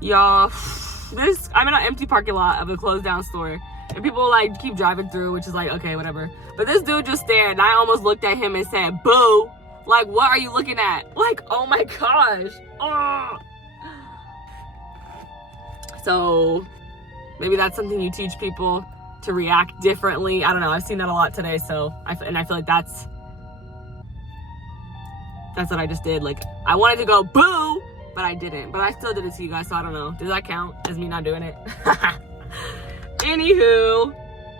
Y'all, I'm in an empty parking lot of a closed down store. And people like keep driving through, which is like, okay, whatever. But this dude just stared and I almost looked at him and said, boo. Like, what are you looking at? Like, oh my gosh. Oh. So maybe that's something you teach people to react differently. I don't know. I've seen that a lot today. So I feel like that's what I just did. Like, I wanted to go boo, but I didn't. But I still did it to you guys. So I don't know. Does that count as me not doing it? Anywho,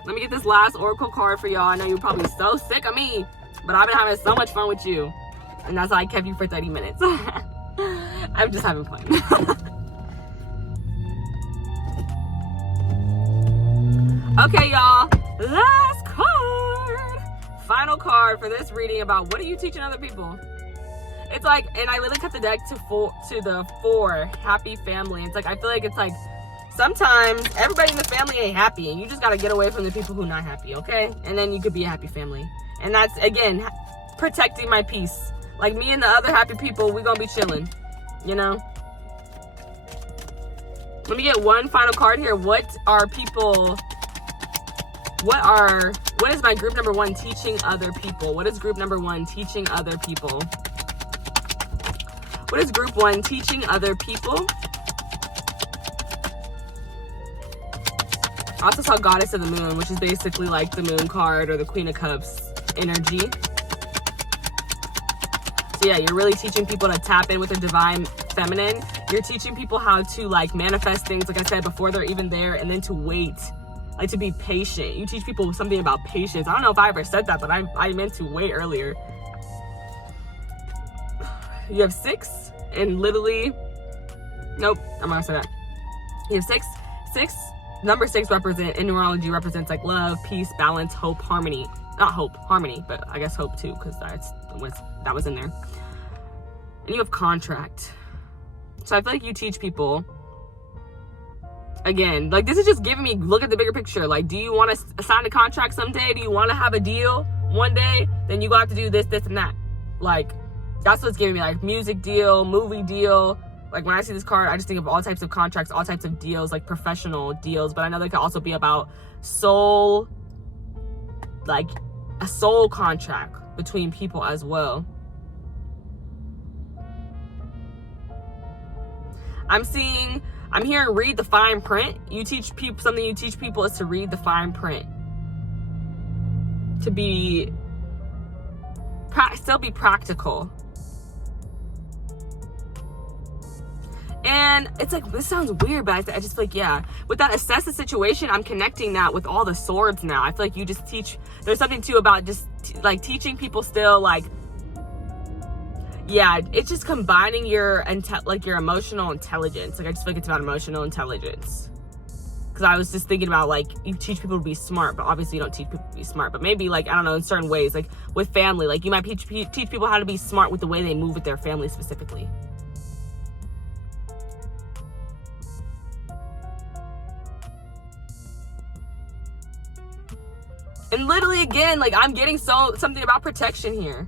let me get this last oracle card for y'all. I know you're probably so sick of me, but I've been having so much fun with you. And that's why I kept you for 30 minutes. I'm just having fun. Okay, y'all, last card. Final card for this reading about what are you teaching other people? It's like, and I literally cut the deck to the 4, happy family. It's like, I feel like it's like, sometimes everybody in the family ain't happy and you just got to get away from the people who are not happy, okay? And then you could be a happy family. And that's, again, protecting my peace. Like, me and the other happy people, we gonna be chilling, you know? Let me get one final card here. What is my group number 1 teaching other people? What is group number 1 teaching other people? What is group 1 teaching other people? I also saw Goddess of the Moon, which is basically like the Moon card or the Queen of Cups energy. So yeah, you're really teaching people to tap in with the divine feminine. You're teaching people how to like manifest things, like I said, before they're even there, and then to wait, like to be patient. You teach people something about patience. I don't know if I ever said that, but I meant to way earlier. You have 6, and literally, nope, I'm not gonna say that. You have 6. Number 6 in numerology represents like love, peace, balance, hope, harmony. Not hope, harmony, but I guess hope too, because that was in there. And you have contract. So I feel like you teach people, again, like, this is just giving me, look at the bigger picture. Like, do you want to sign a contract someday? Do you want to have a deal one day? Then you got to do this, this, and that. Like, that's what's giving me, like, music deal, movie deal. Like, when I see this card, I just think of all types of contracts, all types of deals, like professional deals. But I know they could also be about soul, like a soul contract between people as well. I'm hearing read the fine print. You teach people, something you teach people is to read the fine print. To be, still be practical. And it's like, this sounds weird, but I just feel like, yeah, with that assess the situation, I'm connecting that with all the swords now. I feel like you just teach, there's something too about just like teaching people still, like, yeah, it's just combining your emotional intelligence. Like, I just feel like it's about emotional intelligence. Because I was just thinking about, like, you teach people to be smart, but obviously you don't teach people to be smart. But maybe, like, I don't know, in certain ways, like with family, like you might teach people how to be smart with the way they move with their family specifically. And literally, again, like, I'm getting something about protection here.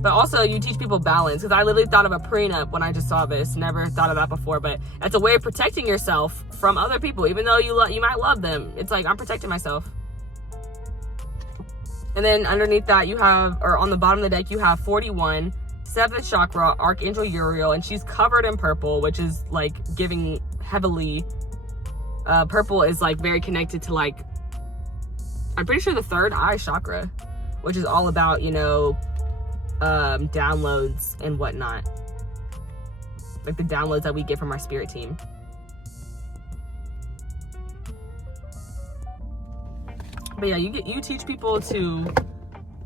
But also, you teach people balance. Because I literally thought of a prenup when I just saw this. Never thought of that before. But it's a way of protecting yourself from other people. Even though you might love them. It's like, I'm protecting myself. And then underneath that, you have, or on the bottom of the deck, you have 41, 7th chakra, Archangel Uriel. And she's covered in purple, which is, like, giving heavily. Purple is, like, very connected to, like, I'm pretty sure the 3rd eye chakra, which is all about, you know, downloads and whatnot. Like the downloads that we get from our spirit team. But yeah, you teach people to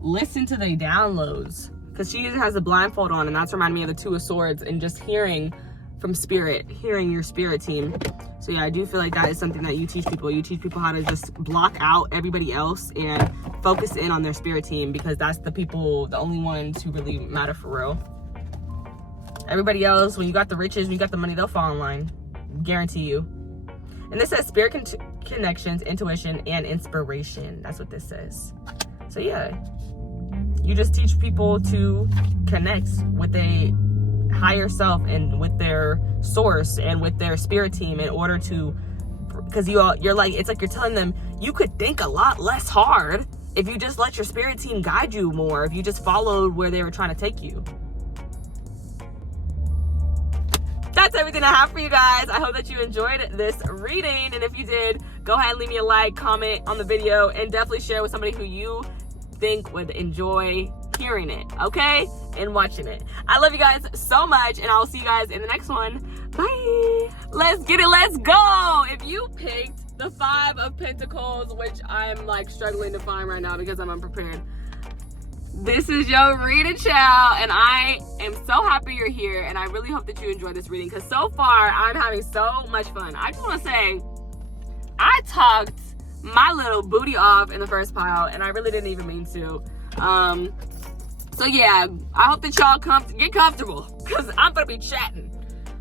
listen to the downloads. Because she has a blindfold on, and that's reminding me of the 2 of Swords and just hearing from spirit, hearing your spirit team. So yeah, I do feel like that is something that you teach people. You teach people how to just block out everybody else and focus in on their spirit team, because that's the people, the only ones who really matter for real. Everybody else, when you got the riches, when you got the money, they'll fall in line. Guarantee you. And this says spirit connections, intuition, and inspiration. That's what this says. So yeah, you just teach people to connect with a higher self and with their source and with their spirit team in order to, because you're like, it's like you're telling them you could think a lot less hard if you just let your spirit team guide you more, if you just followed where they were trying to take you. That's everything I have for you guys. I hope that you enjoyed this reading, and if you did, go ahead and leave me a like, comment on the video, and definitely share with somebody who you think would enjoy hearing it, okay, and watching it. I love you guys so much, and I'll see you guys in the next one. Bye. Let's get it. Let's go. If you picked the 5 of Pentacles, which I'm like struggling to find right now because I'm unprepared, this is your reading, child, and I am so happy you're here, and I really hope that you enjoyed this reading, because so far I'm having so much fun. I just want to say, I talked my little booty off in the first pile, and I really didn't even mean to. So yeah, I hope that y'all get comfortable, because I'm gonna be chatting.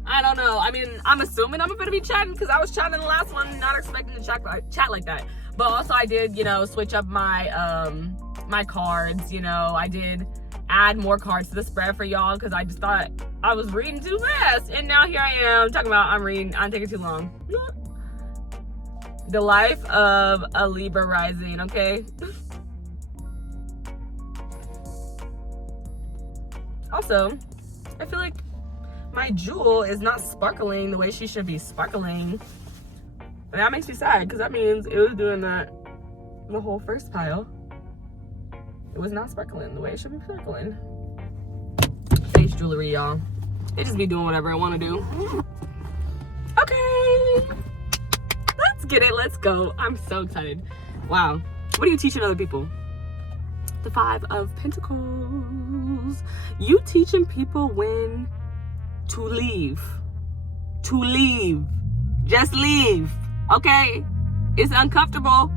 I don't know. I mean, I'm assuming I'm gonna be chatting, because I was chatting in the last one, not expecting to chat like that. But also, I did, you know, switch up my my cards. You know, I did add more cards to the spread for y'all, because I just thought I was reading too fast, and now here I am talking about I'm taking too long. The life of a Libra rising, okay? Also, I feel like my jewel is not sparkling the way she should be sparkling. And that makes me sad, because that means it was doing that the whole first pile. It was not sparkling the way it should be sparkling. Face jewelry, y'all. It just be doing whatever I want to do. Okay. Let's get it. Let's go. I'm so excited. Wow. What are you teaching other people? The 5 of Pentacles. You teaching people when to leave. To leave. Just leave. Okay? It's uncomfortable.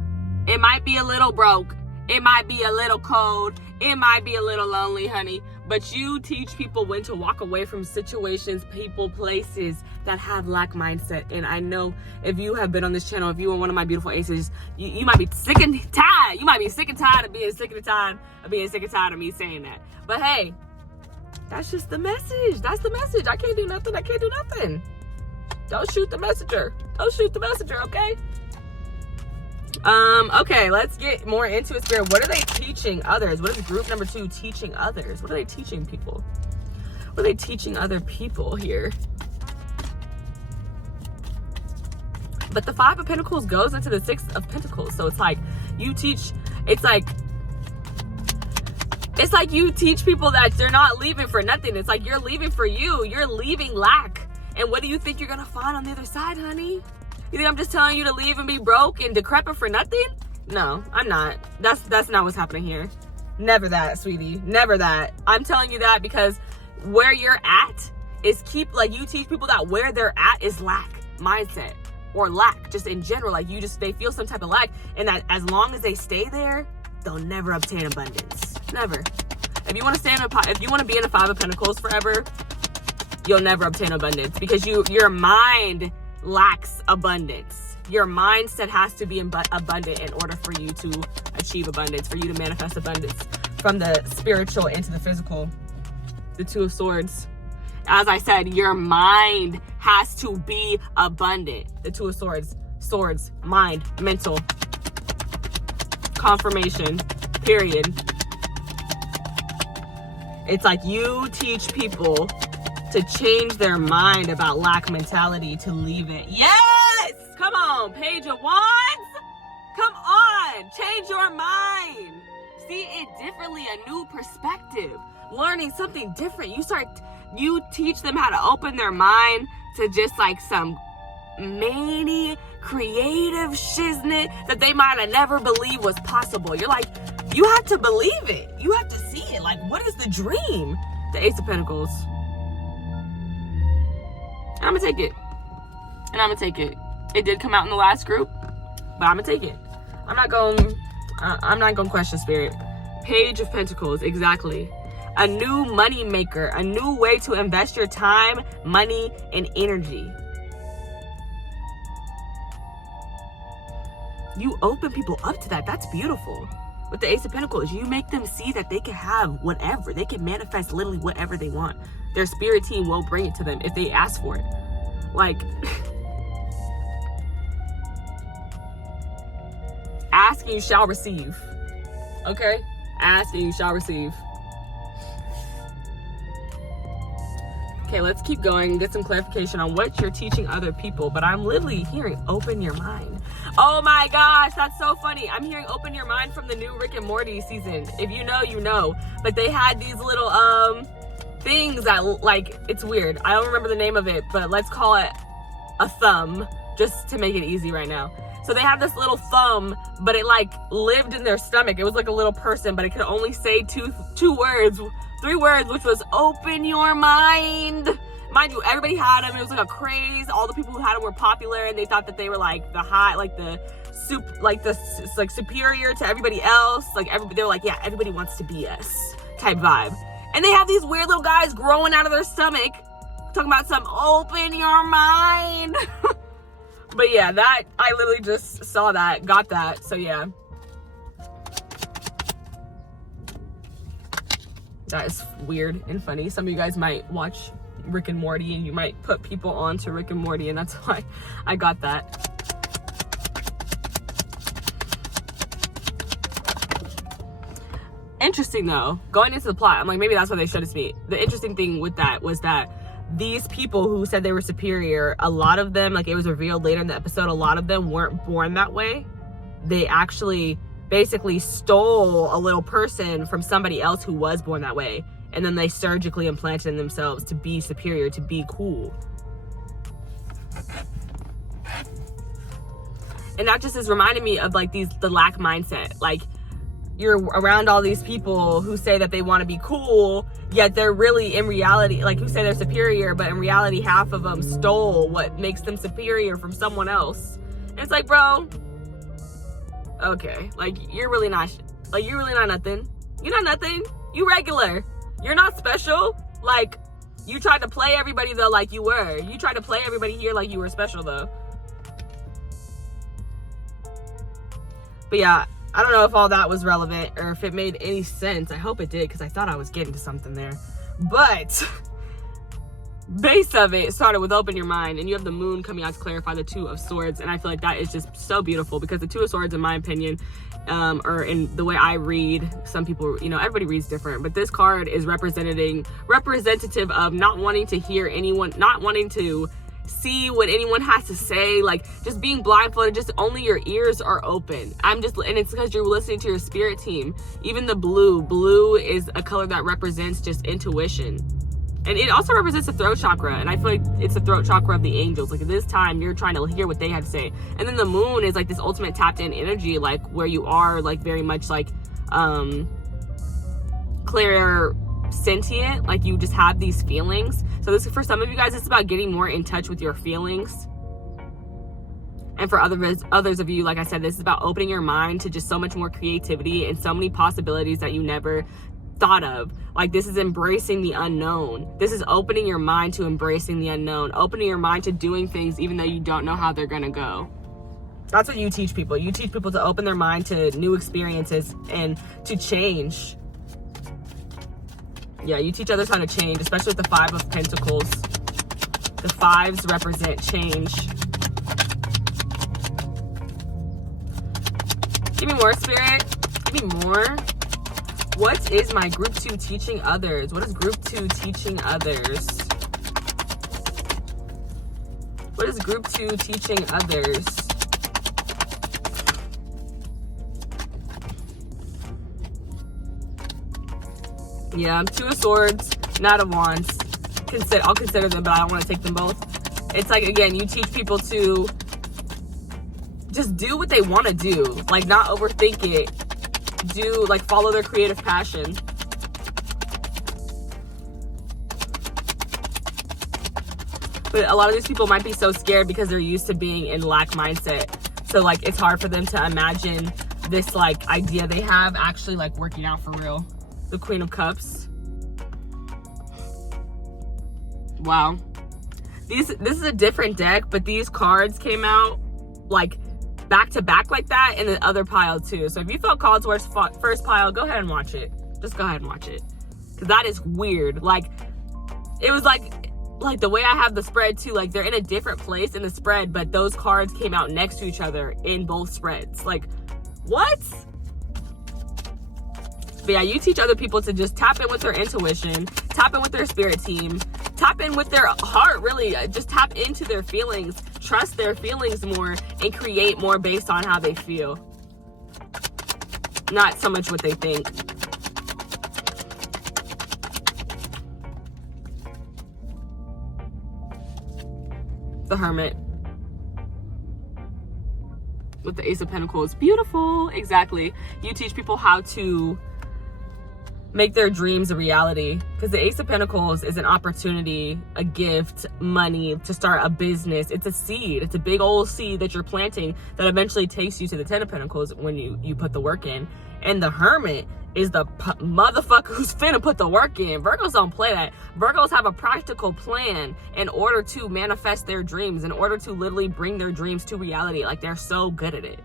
It might be a little broke. It might be a little cold. It might be a little lonely, honey. But you teach people when to walk away from situations, people, places that have lack mindset. And I know if you have been on this channel, if you are one of my beautiful aces, you might be sick and tired. You might be sick and tired of being sick and tired of being sick and tired of me saying that. But hey, that's just the message. That's the message. I can't do nothing. I can't do nothing. Don't shoot the messenger. Don't shoot the messenger, okay? Okay, let's get more into it, Spirit. What are they teaching others? What is group number 2 teaching others? What are they teaching people? What are they teaching other people here? But the 5 of Pentacles goes into the 6 of Pentacles. So it's like you teach, it's like you teach people that they're not leaving for nothing. It's like you're leaving for you. You're leaving lack. And what do you think you're gonna find on the other side, honey? You think I'm just telling you to leave and be broke and decrepit for nothing? No, I'm not. That's not what's happening here. Never that, sweetie. Never that. I'm telling you that because where you're at is you teach people that where they're at is lack mindset or lack just in general. Like they feel some type of lack, and that as long as they stay there, they'll never obtain abundance. Never. If you want to be in the 5 of Pentacles forever, you'll never obtain abundance because your mind lacks abundance. Your mindset has to be abundant in order for you to achieve abundance, for you to manifest abundance from the spiritual into the physical. The 2 of Swords. As I said, your mind has to be abundant. The 2 of Swords. Swords, mind, mental. Confirmation, period. It's like you teach people to change their mind about lack mentality, to leave it. Yes! Come on, Page of Wands. Come on, change your mind. See it differently, a new perspective. Learning something different. You teach them how to open their mind to just like some many creative shiznit that they might have never believed was possible. You're like, you have to believe it. You have to see it. Like, what is the dream? The Ace of Pentacles. And I'm gonna take it. And I'm gonna take it. It did come out in the last group, but I'm gonna take it. I'm not gonna question, Spirit. Page of Pentacles, exactly. A new money maker, a new way to invest your time, money, and energy. You open people up to that. That's beautiful. With the Ace of Pentacles, you make them see that they can have whatever. They can manifest literally whatever they want. Their spirit team will bring it to them if they ask for it. Like, ask and you shall receive. Okay? Ask and you shall receive. Okay, let's keep going and get some clarification on what you're teaching other people. But I'm literally hearing open your mind. Oh my gosh, that's so funny. I'm hearing open your mind from the new Rick and Morty season. If you know, you know. But they had these little things that, like, it's weird. I don't remember the name of it, but let's call it a thumb just to make it easy right now. So they have this little thumb, but it like lived in their stomach. It was like a little person, but it could only say three words, which was open your mind. Mind you, everybody had them. It was like a craze. All the people who had them were popular, and they thought that they were like the high, like the superior to everybody else. Like everybody, they were like, yeah, everybody wants to be us type vibe. And they have these weird little guys growing out of their stomach, talking about some open your mind. But yeah, that, I literally just saw that, got that, so yeah. That is weird and funny. Some of you guys might watch Rick and Morty and you might put people on to Rick and Morty, and that's why I got that. Interesting though, going into the plot, I'm like, maybe that's why they showed it to me. The interesting thing with that was that these people who said they were superior, a lot of them, like it was revealed later in the episode, a lot of them weren't born that way. They actually basically stole a little person from somebody else who was born that way, and then they surgically implanted in themselves to be superior, to be cool. And that just is reminding me of like the lack mindset. Like, you're around all these people who say that they want to be cool, yet they're really, in reality, like, who say they're superior, but in reality, half of them stole what makes them superior from someone else. And it's like, bro, okay, like, you're really not nothing. You're not nothing. You regular. You're not special. Like, you tried to play everybody, though, like you were. You tried to play everybody here like you were special, though. But yeah, I don't know if all that was relevant or if it made any sense. I hope it did, because I thought I was getting to something there. But base of it started with open your mind, and you have the moon coming out to clarify the Two of Swords, and I feel like that is just so beautiful, because the Two of Swords, in my opinion, or in the way I read, some people, you know, everybody reads different, but this card is representative of not wanting to hear anyone, not wanting to see what anyone has to say, like just being blindfolded, just only your ears are open. And it's because you're listening to your spirit team. Even the blue is a color that represents just intuition. And it also represents the throat chakra. And I feel like it's the throat chakra of the angels. Like at this time, you're trying to hear what they have to say. And then the moon is like this ultimate tapped in energy, like where you are like very much like clear sentient, like you just have these feelings. So this, for some of you guys, it's about getting more in touch with your feelings. And for others of you, like I said, this is about opening your mind to just so much more creativity and so many possibilities that you never thought of. Like this is embracing the unknown. This is opening your mind to embracing the unknown, opening your mind to doing things even though you don't know how they're gonna go. That's what you teach people. You teach people to open their mind to new experiences and to change. Yeah, you teach others how to change, especially with the Five of Pentacles. The fives represent change. Give me more, Spirit. Give me more. What is my group 2 teaching others? What is group 2 teaching others? What is group 2 teaching others? Yeah, Two of Swords, Knight of Wands. I'll consider them, but I don't want to take them both. It's like, again, you teach people to just do what they want to do. Like, not overthink it. Follow their creative passion. But a lot of these people might be so scared because they're used to being in lack mindset. So, like, it's hard for them to imagine this, like, idea they have actually, like, working out for real. The Queen of Cups. Wow. This is a different deck, but these cards came out, like, back to back like that in the other pile too. So if you felt called towards first pile, go ahead and watch it. Just go ahead and watch it, because that is weird. Like, it was like the way I have the spread too, like they're in a different place in the spread, but those cards came out next to each other in both spreads. Like, what? But yeah, you teach other people to just tap in with their intuition, tap in with their spirit team, tap in with their heart, really. Just tap into their feelings, trust their feelings more, and create more based on how they feel. Not so much what they think. The Hermit. With the Ace of Pentacles. Beautiful. Exactly. You teach people how to make their dreams a reality, because the Ace of Pentacles is an opportunity, a gift, money, to start a business. It's a seed. It's a big old seed that you're planting that eventually takes you to the Ten of Pentacles when you put the work in. And the Hermit is the motherfucker who's finna put the work in. Virgos don't play that. Virgos have a practical plan in order to manifest their dreams, in order to literally bring their dreams to reality. Like, they're so good at it.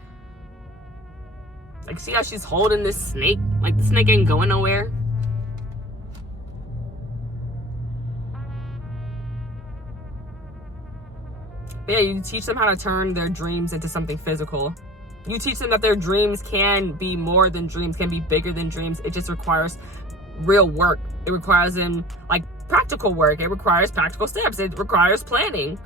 Like, see how she's holding this snake? Like, the snake ain't going nowhere. But yeah, you teach them how to turn their dreams into something physical. You teach them that their dreams can be more than dreams, can be bigger than dreams. It just requires real work. It requires them, like, practical work. It requires practical steps. It requires planning.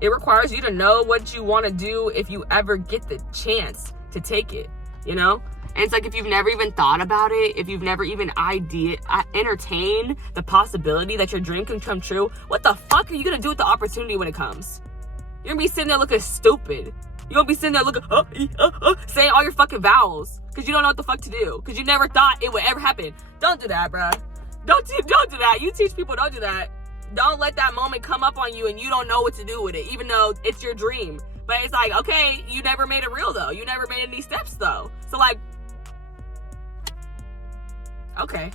It requires you to know what you want to do if you ever get the chance to take it, you know? And it's like, if you've never even thought about it, if you've never even entertained the possibility that your dream can come true, what the fuck are you gonna do with the opportunity when it comes? You're gonna be sitting there looking stupid. You're gonna be sitting there looking, saying all your fucking vowels, because you don't know what the fuck to do, because you never thought it would ever happen. Don't do that, bruh. Don't do that. You teach people, don't do that. Don't let that moment come up on you and you don't know what to do with it, even though it's your dream. But it's like, okay, you never made it real, though. You never made any steps, though. So, like, Okay.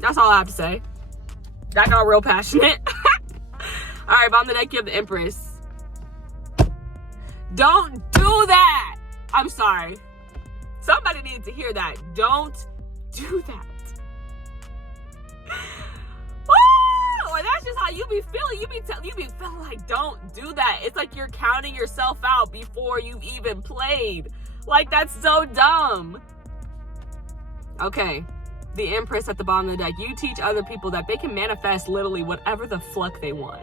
That's all I have to say. That got real passionate. All right, bottom of the deck, you have the Empress. Don't do that. I'm sorry. Somebody needs to hear that. Don't do that. Or that's just how you be feeling. You be feeling like, don't do that. It's like you're counting yourself out before you've even played. Like, that's so dumb. Okay, the Empress at the bottom of the deck. You teach other people that they can manifest literally whatever the fuck they want.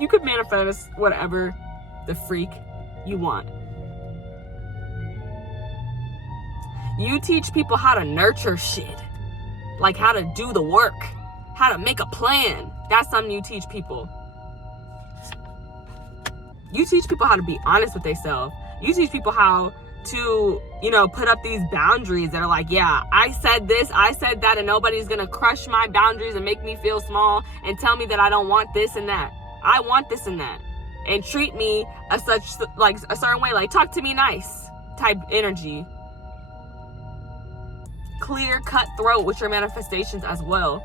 You could manifest whatever the freak you want. You teach people how to nurture shit. Like how to do the work. How to make a plan. That's something you teach people. You teach people how to be honest with themselves. You teach people how to, you know, put up these boundaries that are like, yeah, I said this, I said that, and nobody's gonna crush my boundaries and make me feel small and tell me that I don't want this and that. I want this and that. And treat me as such, like a certain way, like talk to me nice type energy. Clear, cutthroat with your manifestations as well.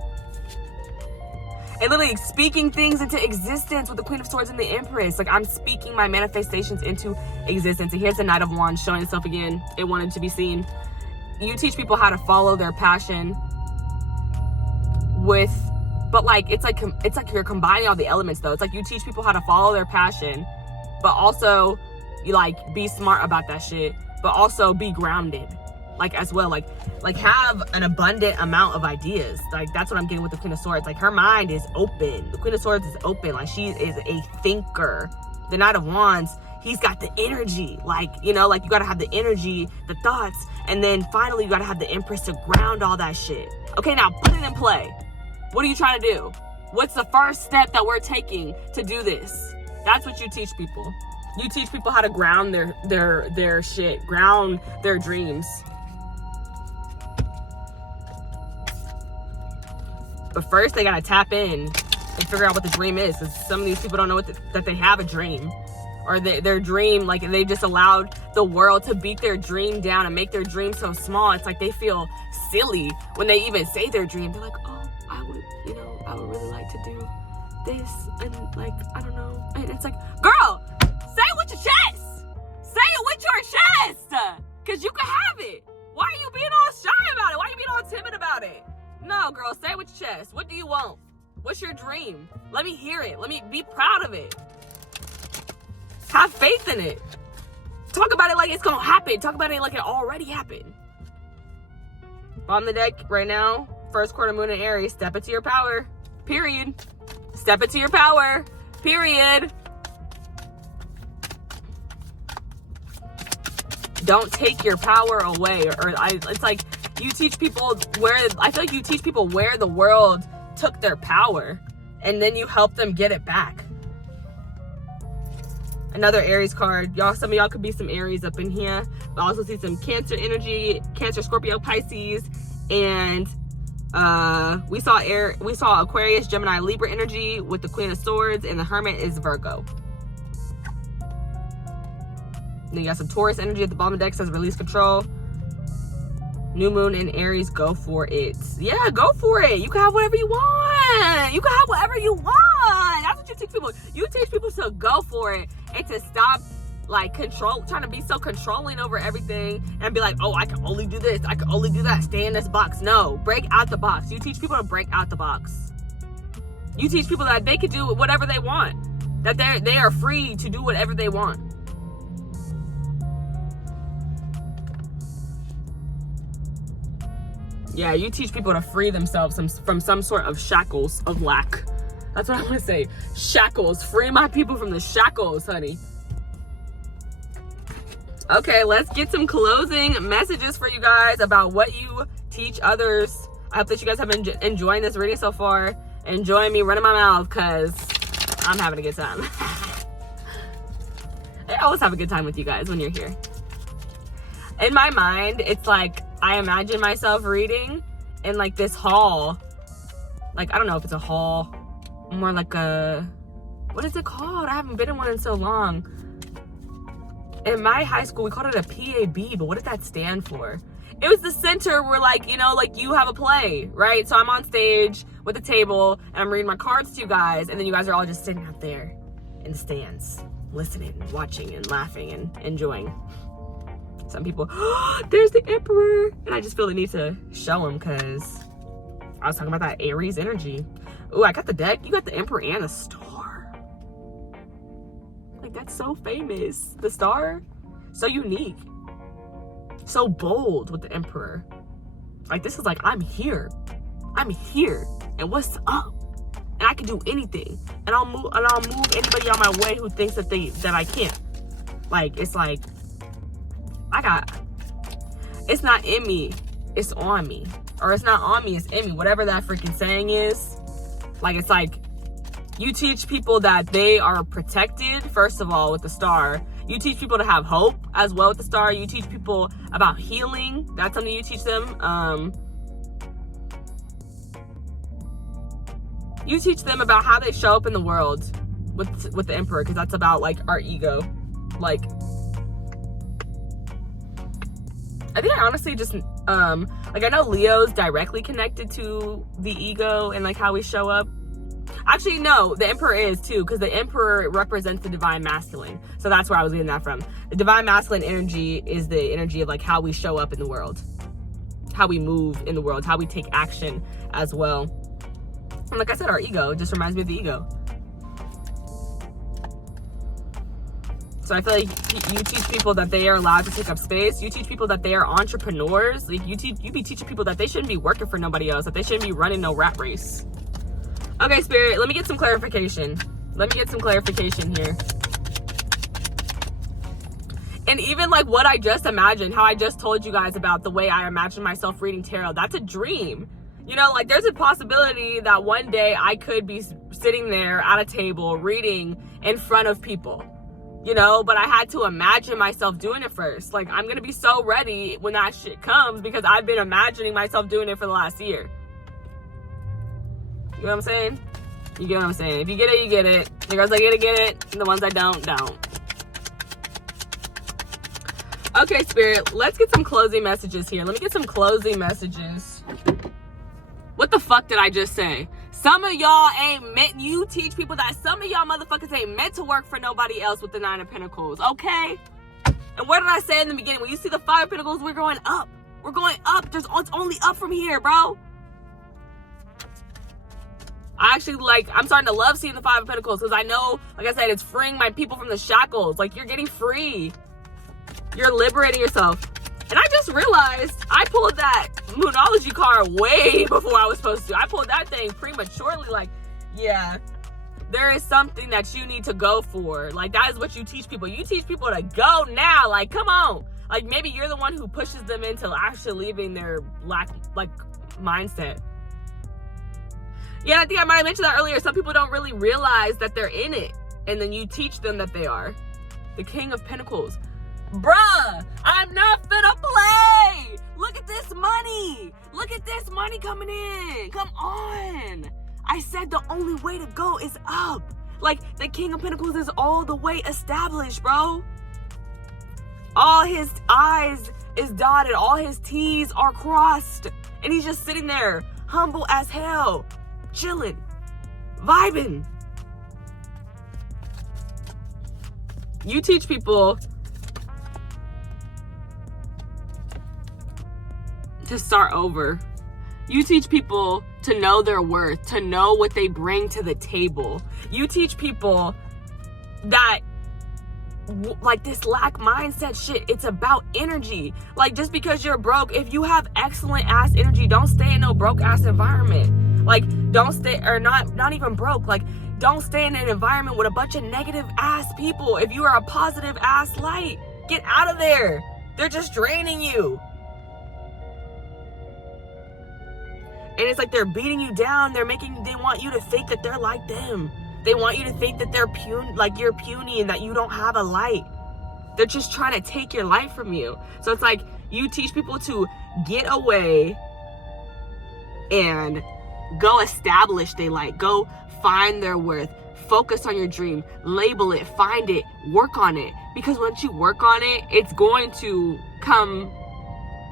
And literally speaking things into existence with the Queen of Swords and the Empress. Like, I'm speaking my manifestations into existence. And here's the Knight of Wands showing itself again. It wanted to be seen. You teach people how to follow their passion with, but like, it's like you're combining all the elements though. It's like you teach people how to follow their passion, but also you like be smart about that shit, but also be grounded. Like as well, like have an abundant amount of ideas. Like that's what I'm getting with the Queen of Swords. Like her mind is open. The Queen of Swords is open. Like she is a thinker. The Knight of Wands, he's got the energy. Like, you know, like you gotta have the energy, the thoughts, and then finally you gotta have the Empress to ground all that shit. Okay, now put it in play. What are you trying to do? What's the first step that we're taking to do this? That's what you teach people. You teach people how to ground their shit, ground their dreams. But first, they gotta tap in and figure out what the dream is. Because some of these people don't know that they have a dream. Or their dream, like they just allowed the world to beat their dream down and make their dream so small. It's like they feel silly when they even say their dream. They're like, oh, I would really like to do this. And like, I don't know. And it's like, girl, say it with your chest. Say it with your chest. Because you can have it. Why are you being all shy about it? Why are you being all timid about it? No, girl, say it with your chest. What do you want? What's your dream? Let me hear it. Let me be proud of it. Have faith in it. Talk about it like it's gonna happen. Talk about it like it already happened. On the deck right now, first quarter moon in Aries. Step into your power. Period. Step into your power. Period. Don't take your power away. It's like, you teach people I feel like you teach people where the world took their power, and then you help them get it back. Another Aries card. Y'all, some of y'all could be some Aries up in here. I also see some Cancer energy, Cancer, Scorpio, Pisces, and we saw Aquarius, Gemini, Libra energy with the Queen of Swords, and the Hermit is Virgo. Then you got some Taurus energy at the bottom of the deck, says release control. New moon in Aries, go for it. Yeah, go for it. You can have whatever you want. You can have whatever you want. That's what you teach people. You teach people to go for it and to stop like trying to be so controlling over everything and be like, oh, I can only do this. I can only do that. Stay in this box. No, break out the box. You teach people to break out the box. You teach people that they can do whatever they want. That they are free to do whatever they want. Yeah, you teach people to free themselves from some sort of shackles of lack. That's what I want to say. Shackles. Free my people from the shackles, honey. Okay, let's get some closing messages for you guys about what you teach others. I hope that you guys have been enjoying this reading so far. Enjoying me running my mouth because I'm having a good time. I always have a good time with you guys when you're here. In my mind, it's like I imagine myself reading in like this hall. Like, I don't know if it's a hall, more like a, what is it called? I haven't been in one in so long. In my high school, we called it a PAB, but what did that stand for? it was the center where, like, you know, like, you have a play, right? So I'm on stage with a table and I'm reading my cards to you guys, and then you guys are all just sitting out there in the stands, listening and watching and laughing and enjoying. Some people, oh, there's the Emperor, and I just feel the need to show him because I was talking about that Aries energy. Ooh, I got the deck. You got the Emperor and the Star. Like, that's so famous. The Star, so unique, so bold with the Emperor. Like, this is like, I'm here, and what's up? And I can do anything, and I'll move anybody on my way who thinks that I can't. Like, it's like, it's not in me, it's on me. Or it's not on me, it's in me. Whatever that freaking saying is. Like, it's like, you teach people that they are protected, first of all, with the Star. You teach people to have hope as well with the Star. You teach people about healing. That's something you teach them. You teach them about how they show up in the world with the Emperor, because that's about, like, our ego. Like, I think I honestly just, like, I know Leo's directly connected to the ego and, like, how we show up. Actually, no, the Emperor is, too, because the Emperor represents the divine masculine. So that's where I was getting that from. The divine masculine energy is the energy of, like, how we show up in the world, how we move in the world, how we take action as well. And like I said, our ego just reminds me of the ego. So I feel like you teach people that they are allowed to take up space. You teach people that they are entrepreneurs. Like, you be teaching people that they shouldn't be working for nobody else, that they shouldn't be running no rat race. Okay, Spirit, let me get some clarification. Here. And even, like, what I just imagined, how I just told you guys about the way I imagine myself reading tarot, that's a dream. You know, like, there's a possibility that one day I could be sitting there at a table reading in front of people. You know, but I had to imagine myself doing it first. Like, I'm going to be so ready when that shit comes because I've been imagining myself doing it for the last year. You know what I'm saying? You get what I'm saying? If you get it, you get it. The girls that get it. And the ones I don't. Okay, Spirit, let's get some closing messages here. Let me get some closing messages. What the fuck did I just say? Some of y'all ain't meant, you teach people that some of y'all motherfuckers ain't meant to work for nobody else with the Nine of Pentacles, okay? And what did I say in the beginning? When you see the Five of Pentacles, we're going up. We're going up. It's only up from here, bro. I actually, like, I'm starting to love seeing the Five of Pentacles because I know, like I said, it's freeing my people from the shackles. Like, you're getting free. You're liberating yourself. And I just realized I pulled that Moonology card way before I was supposed to. I pulled that thing prematurely. Like, yeah, there is something that you need to go for. Like, that is what you teach people. You teach people to go now. Like, come on. Like, maybe you're the one who pushes them into actually leaving their mindset. Yeah, I think I might have mentioned that earlier. Some people don't really realize that they're in it. And then you teach them that they are. The King of Pentacles. Bruh, I'm not finna play. Look at this money. Look at this money coming in. Come on. I said the only way to go is up. Like, the King of Pentacles is all the way established, bro. All his I's is dotted. All his T's are crossed. And he's just sitting there, humble as hell, chilling, vibing. You teach people to start over. You teach people to know their worth, to know what they bring to the table. You teach people that, like, this lack mindset shit, it's about energy. Like, just because you're broke, if you have excellent ass energy, don't stay in no broke ass environment. Like, don't stay, or not even broke, like, don't stay in an environment with a bunch of negative ass people. If you are a positive ass light, get out of there. They're just draining you. And it's like they're beating you down. They want you to think that they're like them. They want you to think that they're you're puny and that you don't have a light. They're just trying to take your light from you. So it's like you teach people to get away and go establish their light. Go find their worth. Focus on your dream. Label it. Find it. Work on it. Because once you work on it, it's going to come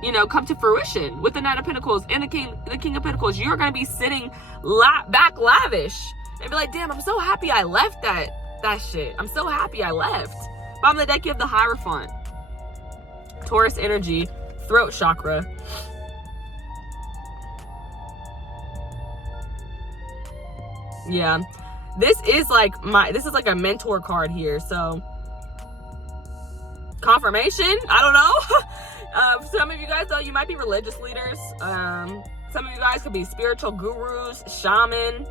you know, come to fruition with the Knight of Pentacles and the King of Pentacles. You're going to be sitting back lavish and be like, damn, I'm so happy I left that shit. I'm so happy I left. Bottom of the deck, you have the Hierophant. Taurus energy, throat chakra. Yeah. This is like a mentor card here. So confirmation, I don't know. Some of you guys, though, you might be religious leaders. Some of you guys could be spiritual gurus, shaman,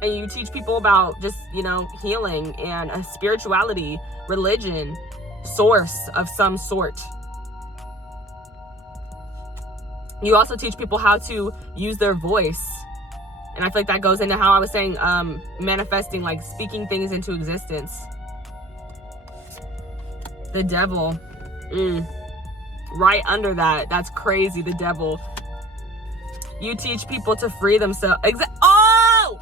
and you teach people about just, you know, healing and spirituality, religion, source of some sort. You also teach people how to use their voice. And I feel like that goes into how I was saying, manifesting, like speaking things into existence. The Devil. Right under that. That's crazy, the Devil. You teach people to free themselves. Oh,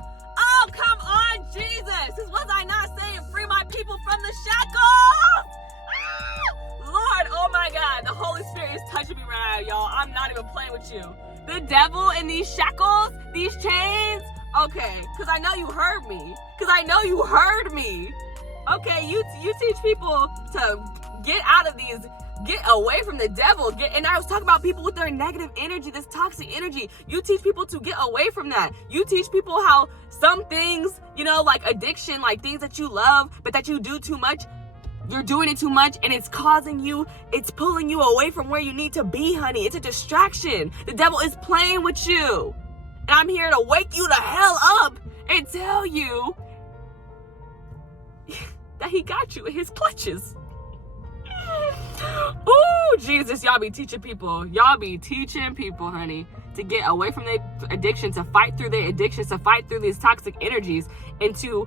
come on, Jesus. Was I not saying free my people from the shackles? Lord, oh my God. The Holy Spirit is touching me right now, y'all. I'm not even playing with you. The devil in these shackles, these chains. Okay, because I know you heard me. Okay, you teach people to get out of these, get away from the devil. And I was talking about people with their negative energy, this toxic energy. You teach people to get away from that. You teach people how some things, you know, like addiction, like things that you love, but that you do too much. You're doing it too much and it's pulling you away from where you need to be, honey. It's a distraction. The devil is playing with you. And I'm here to wake you the hell up and tell you that he got you in his clutches. Oh, Jesus, y'all be teaching people. Y'all be teaching people, honey, to get away from their addiction, to fight through their addictions, to fight through these toxic energies, and to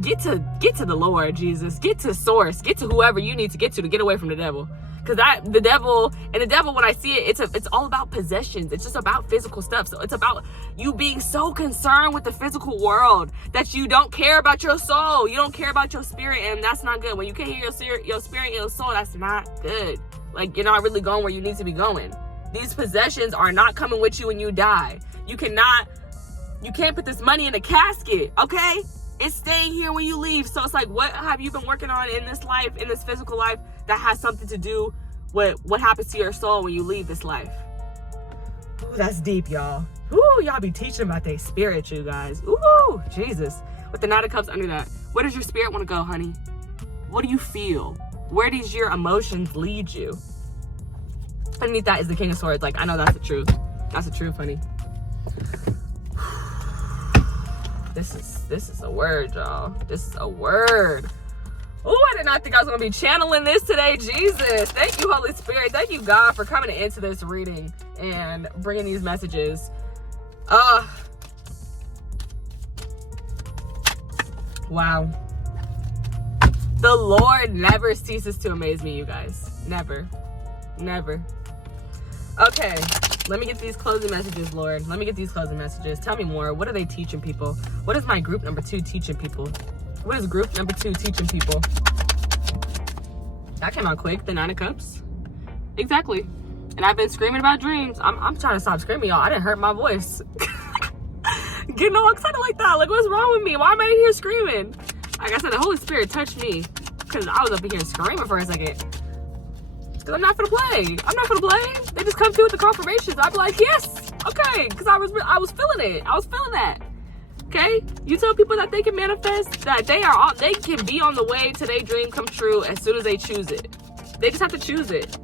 get to the Lord, Jesus. Get to source. Get to whoever you need to get away from the devil. Because the devil, when I see it, it's all about possessions. It's just about physical stuff. So it's about you being so concerned with the physical world that you don't care about your soul. You don't care about your spirit, and that's not good. When you can't hear your spirit and your soul, that's not good. Like, you're not really going where you need to be going. These possessions are not coming with you when you die. You can't put this money in a casket, okay? It's staying here when you leave. So it's like, what have you been working on in this life, in this physical life, that has something to do with what happens to your soul when you leave this life? Ooh, that's deep, y'all. Ooh, y'all be teaching about their spirit, you guys. Ooh, Jesus. With the Knight of Cups under that, where does your spirit want to go, honey? What do you feel? Where does your emotions lead you? Underneath that is the King of Swords. Like, I know that's the truth. That's the truth, honey. This is a word, y'all. This is a word. Oh, I did not think I was going to be channeling this today. Jesus. Thank you, Holy Spirit. Thank you, God, for coming into this reading and bringing these messages. Wow. The Lord never ceases to amaze me, you guys. Never. Never. Okay. Let me get these closing messages, Lord. Let me get these closing messages. Tell me more. What are they teaching people? What is my group number 2 teaching people? What is group number 2 teaching people? That came out quick. The 9 of Cups. Exactly. And I've been screaming about dreams. I'm trying to stop screaming, y'all. I didn't hurt my voice. Getting all excited like that. Like, what's wrong with me? Why am I in here screaming? Like I said, the Holy Spirit touched me because I was up in here screaming for a second. Because I'm not gonna play. I'm not gonna play. They just come through with the confirmations. I'd be like, yes, okay. Because I was feeling it. I was feeling that. Okay? You tell people that they can manifest, that they can be on the way to their dream come true as soon as they choose it. They just have to choose it.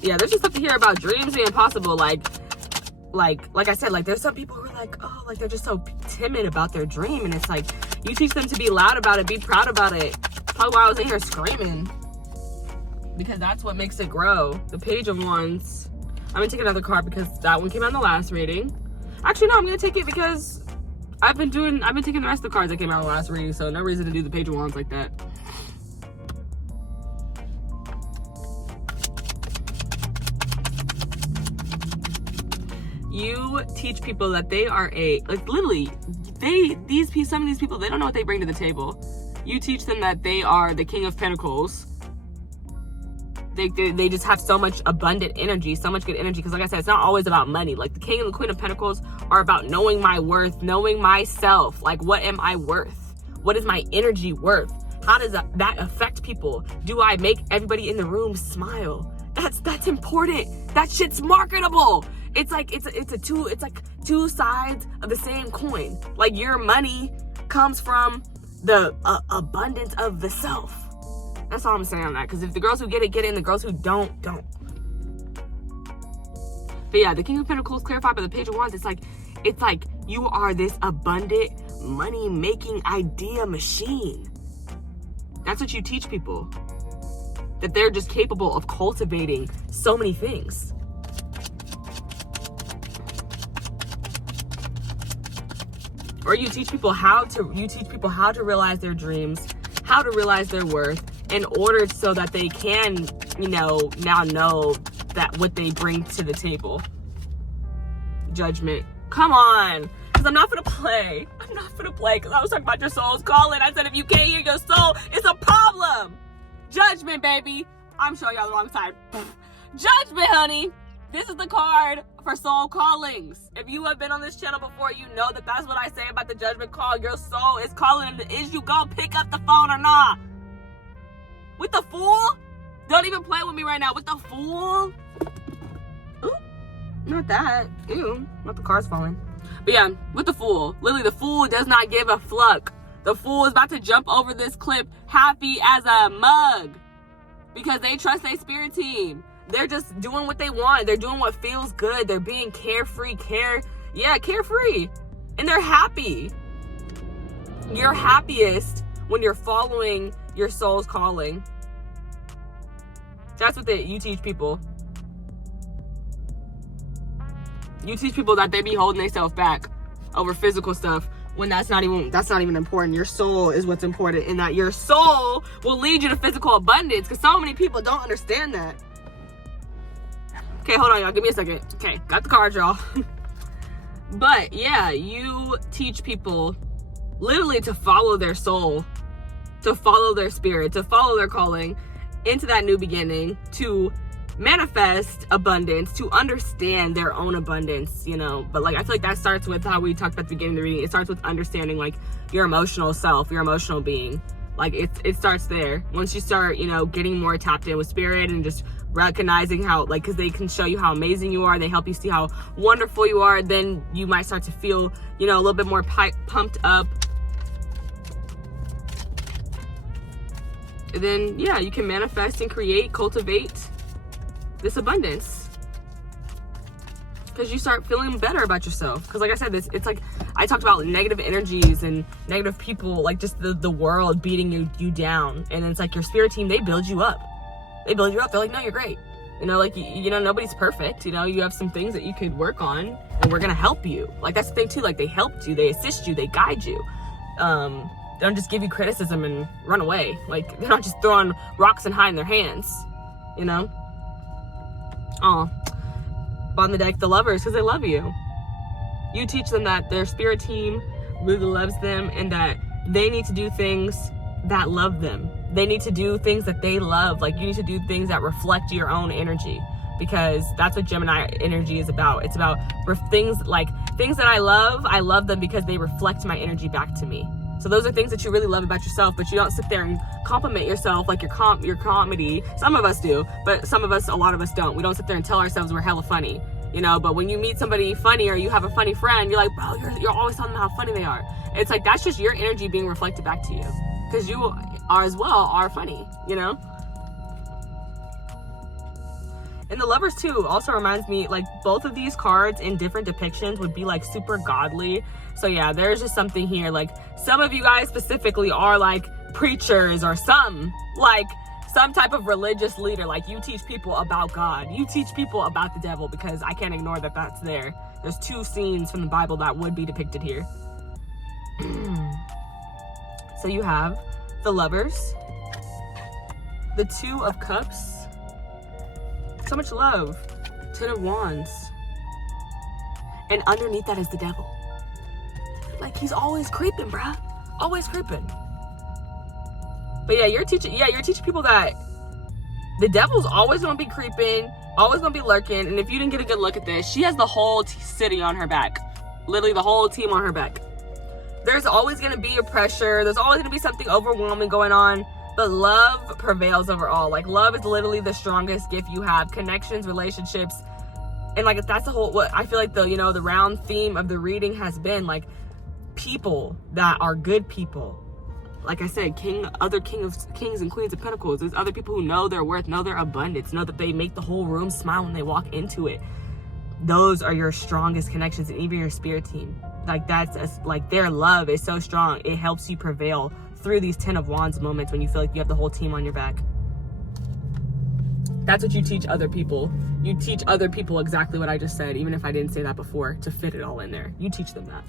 Yeah, there's just stuff to hear about dreams being possible. Like I said, like there's some people who are like, oh, like they're just so timid about their dream, and it's like you teach them to be loud about it, be proud about it. Probably why I was in here screaming, because that's what makes it grow. The Page of Wands. I'm gonna take another card because that one came out in the last reading. Actually, no, I'm gonna take it because I've been taking the rest of the cards that came out in the last reading, so no reason to do the Page of Wands like that. You teach people that they are literally, some of these people, they don't know what they bring to the table. You teach them that they are the King of Pentacles, They just have so much abundant energy, so much good energy. Because like I said, it's not always about money. Like the King and the Queen of Pentacles are about knowing my worth, knowing myself. Like, what am I worth? What is my energy worth? How does that affect people? Do I make everybody in the room smile? That's important. That shit's marketable. It's like two sides of the same coin. Like, your money comes from the abundance of the self. That's all I'm saying on that. Because if the girls who get it, and the girls who don't. But yeah, the King of Pentacles clarified by the Page of Wands. It's like you are this abundant money-making idea machine. That's what you teach people. That they're just capable of cultivating so many things. Or you teach people how to realize their dreams, how to realize their worth, in order so that they can, now know that what they bring to the table. Judgment. Come on. Because I'm not gonna play. Because I was talking about your soul's calling. I said, if you can't hear your soul, it's a problem. Judgment, baby. I'm showing y'all the wrong side. Judgment, honey. This is the card for soul callings. If you have been on this channel before, you know that that's what I say about the judgment call. Your soul is calling. Is you gonna pick up the phone or not? With the Fool? Don't even play with me right now. With the Fool? Ooh, not that. Ew, not the car's falling. But yeah, with the Fool. Literally, the Fool does not give a fluck. The Fool is about to jump over this cliff happy as a mug. Because they trust their spirit team. They're just doing what they want. They're doing what feels good. They're being carefree. Carefree. And they're happy. You're happiest when you're following your soul's calling. That's what you teach people. You teach people that they be holding themselves back over physical stuff when that's not even important. Your soul is what's important, and that your soul will lead you to physical abundance, because so many people don't understand that. Okay, hold on, y'all. Give me a second. Okay, got the cards, y'all. But yeah, you teach people literally to follow their soul, to follow their spirit, to follow their calling into that new beginning, to manifest abundance, to understand their own abundance, But like, I feel like that starts with how we talked about at the beginning of the reading. It starts with understanding like your emotional self, your emotional being. Like it starts there. Once you start, getting more tapped in with spirit and just recognizing how, like, because they can show you how amazing you are, they help you see how wonderful you are, then you might start to feel, a little bit more pumped up. And then, yeah, you can manifest and create, cultivate this abundance. Because you start feeling better about yourself. Because like I said, it's like, I talked about negative energies and negative people, like just the world beating you down. And it's like your spirit team, they build you up. They're like, no, you're great. Nobody's perfect. You have some things that you could work on, and we're going to help you. Like, that's the thing too. Like, they helped you, they assist you, they guide you. They don't just give you criticism and run away. Like, they're not just throwing rocks and hiding their hands, Oh, on the deck, the Lovers, because they love you. You teach them that their spirit team really loves them, and that they need to do things that love them. They need to do things that they love. Like, you need to do things that reflect your own energy, because that's what Gemini energy is about. It's about things that I love them because they reflect my energy back to me. So those are things that you really love about yourself, but you don't sit there and compliment yourself like your comedy. Some of us do, but a lot of us don't. We don't sit there and tell ourselves we're hella funny, but when you meet somebody funny, or you have a funny friend, you're like, bro, you're always telling them how funny they are. It's like, that's just your energy being reflected back to you, because you are as well are funny, And the Lovers too also reminds me, like, both of these cards in different depictions would be like super godly. So yeah, there's just something here. Like, some of you guys specifically are like preachers, or some type of religious leader. Like, you teach people about God. You teach people about the devil, because I can't ignore that that's there. There's two scenes from the Bible that would be depicted here. So you have the Lovers, the Two of Cups, so much love, Ten of Wands, and underneath that is the devil. Like, he's always creeping, bruh. Always creeping. But yeah, you're teaching people that The devil's always gonna be creeping, always gonna be lurking. And if you didn't get a good look at this, she has the whole city on her back. Literally the whole team on her back. There's always gonna be a pressure. There's always gonna be something overwhelming going on. But love prevails over all. Like, love is literally the strongest gift you have. Connections, relationships. And like, that's the whole, what I feel like the round theme of the reading has been, like, people that are good people. Like I said, other kings and queens of pentacles. There's other people who know their worth, know their abundance, know that they make the whole room smile when they walk into it. Those are your strongest connections, and even your spirit team. Like, like, their love is so strong. It helps you prevail through these 10 of Wands moments when you feel like you have the whole team on your back. That's what you teach other people. You teach other people exactly what I just said, even if I didn't say that before, to fit it all in there. You teach them that.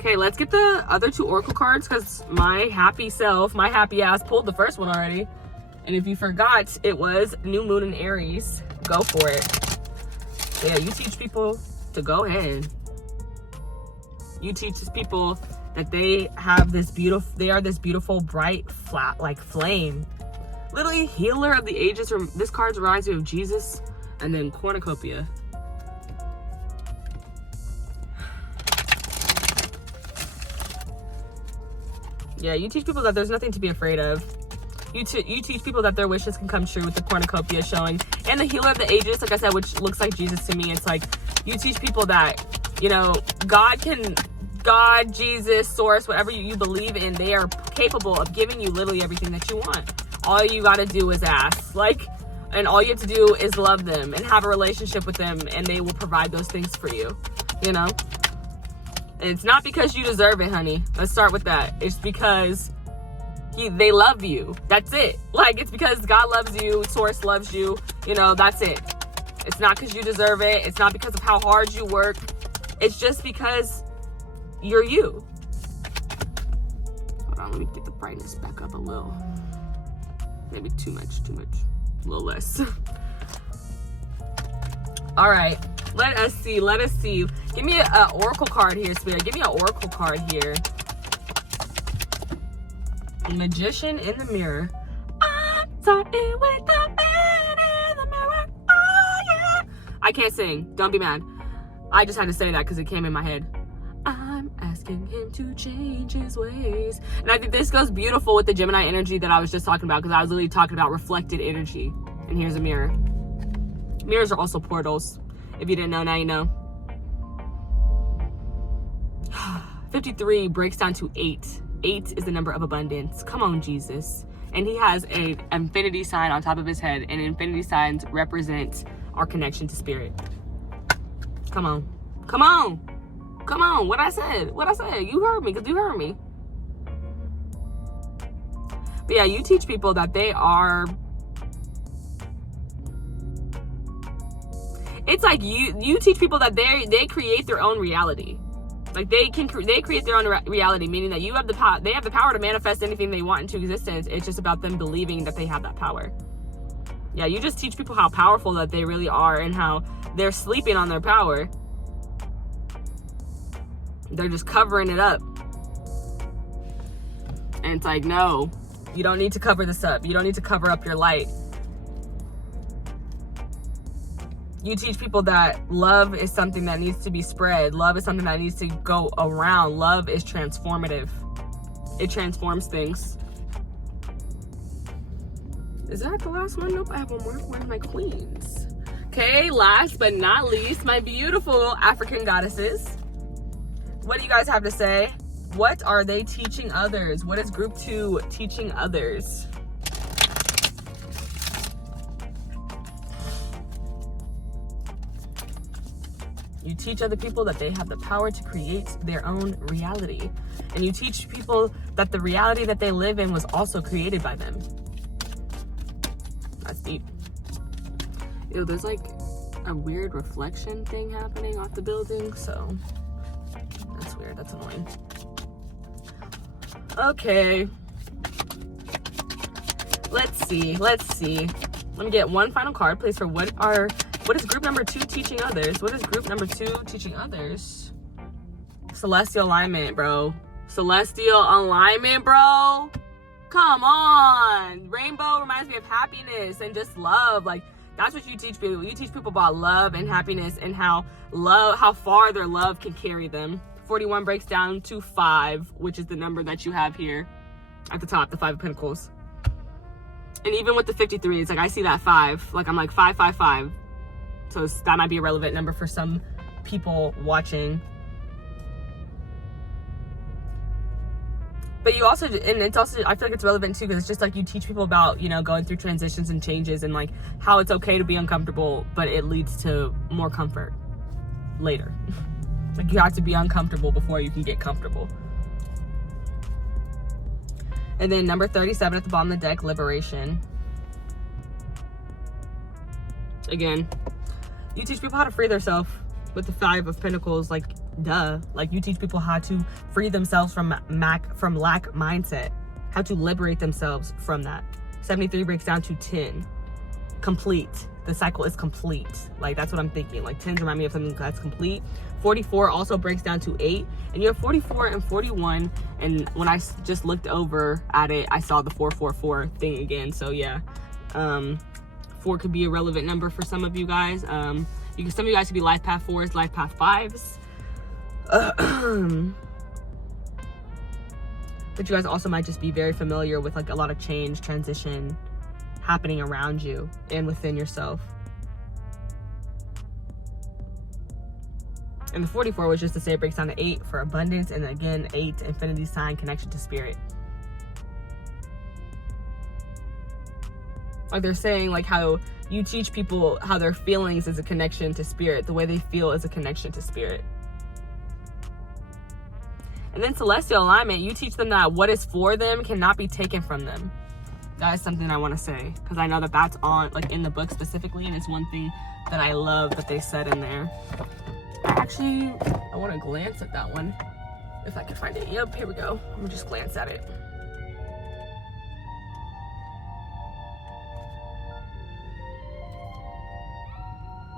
Okay, let's get the other 2 oracle cards, because my happy self, my happy ass, pulled the first one already. And if you forgot, it was New Moon in Aries. Go for it. Yeah, you teach people to go ahead. You teach these people that they have this beautiful, bright, flat, like, flame. Literally, healer of the ages. This card reminds you of Jesus, and then cornucopia. Yeah, you teach people that there's nothing to be afraid of. You teach people that their wishes can come true with the cornucopia showing. And the healer of the ages, like I said, which looks like Jesus to me. It's like, you teach people that, God, Jesus, source, whatever you believe in, they are capable of giving you literally everything that you want. All you got to do is ask. And all you have to do is love them and have a relationship with them, and they will provide those things for you, And it's not because you deserve it, honey. Let's start with that. It's because they love you. That's it. Like, it's because God loves you, source loves you, that's it. It's not because you deserve it. It's not because of how hard you work. It's just because you're you. Hold on, let me get the brightness back up a little. Maybe too much. A little less. All right, let us see. Give me an oracle card here, Spirit. Give me an oracle card here. Magician in the mirror. I'm talking with the man in the mirror. Oh, yeah. I can't sing. Don't be mad. I just had to say that because it came in my head. I'm asking him to change his ways. And I think this goes beautiful with the Gemini energy that I was just talking about, because I was literally talking about reflected energy. And here's a mirror. Mirrors are also portals. If you didn't know, now you know. 53 breaks down to 8. 8 is the number of abundance. Come on, Jesus. And he has an infinity sign on top of his head. And infinity signs represent our connection to spirit. Come on. What I said. You heard me, because you heard me. But yeah, you teach people that they are... It's like you teach people that they create their own reality. Like, they create their own reality, meaning that you have the power. They have the power to manifest anything they want into existence. It's just about them believing that they have that power. Yeah, you just teach people how powerful that they really are, and how they're sleeping on their power. They're just covering it up. And it's like, no, you don't need to cover this up. You don't need to cover up your light. You teach people that love is something that needs to be spread. Love is something that needs to go around. Love is transformative. It transforms things. Is that the last one? Nope, I have one more. Where's my queens? Okay, last but not least, my beautiful African goddesses. What do you guys have to say? What are they teaching others? What is group 2 teaching others? You teach other people that they have the power to create their own reality. And you teach people that the reality that they live in was also created by them. That's deep. Ew, there's like a weird reflection thing happening off the building, so that's weird. That's annoying. Okay. Let's see. Let me get one final card, please, for what is group number 2 teaching others? What is group number 2 teaching others? Celestial alignment, bro. Celestial alignment, bro. Come on. Rainbow reminds me of happiness and just love. Like, that's what you teach people. You teach people about love and happiness and how far their love can carry them. 41 breaks down to 5, which is the number that you have here at the top, the 5 of Pentacles. And even with the 53, it's like I see that 5. Like, I'm like 5, 5, 5. So that might be a relevant number for some people watching. But you also, and it's also, I feel like it's relevant too, because it's just like you teach people about, you know, going through transitions and changes and like how it's okay to be uncomfortable, but it leads to more comfort later. Like, you have to be uncomfortable before you can get comfortable. And then number 37 at the bottom of the deck, liberation. Again, you teach people how to free themselves with the 5 of Pentacles. Like, duh. Like, you teach people how to free themselves from lack mindset, how to liberate themselves from that. 73 breaks down to 10. Complete. The cycle is complete. Like, that's what I'm thinking. Like, 10s remind me of something that's complete. 44 also breaks down to 8. And you have 44 and 41. And when I just looked over at it, I saw the 444 thing again. So yeah, 4 could be a relevant number for some of you guys. Some of you guys could be life path 4s, life path 5s. But you guys also might just be very familiar with like a lot of change, transition happening around you and within yourself. And the 44 was just to say it breaks down to 8 for abundance, and again 8, infinity sign, connection to spirit. Like, they're saying like how you teach people how their feelings is a connection to spirit, the way they feel is a connection to spirit. And then celestial alignment, you teach them that what is for them cannot be taken from them. That is something I want to say, because I know that that's on, like, in the book specifically, and it's one thing that I love that they said in there. Actually, I want to glance at that one, if I can find it. Yep, here we go. Let me just glance at it.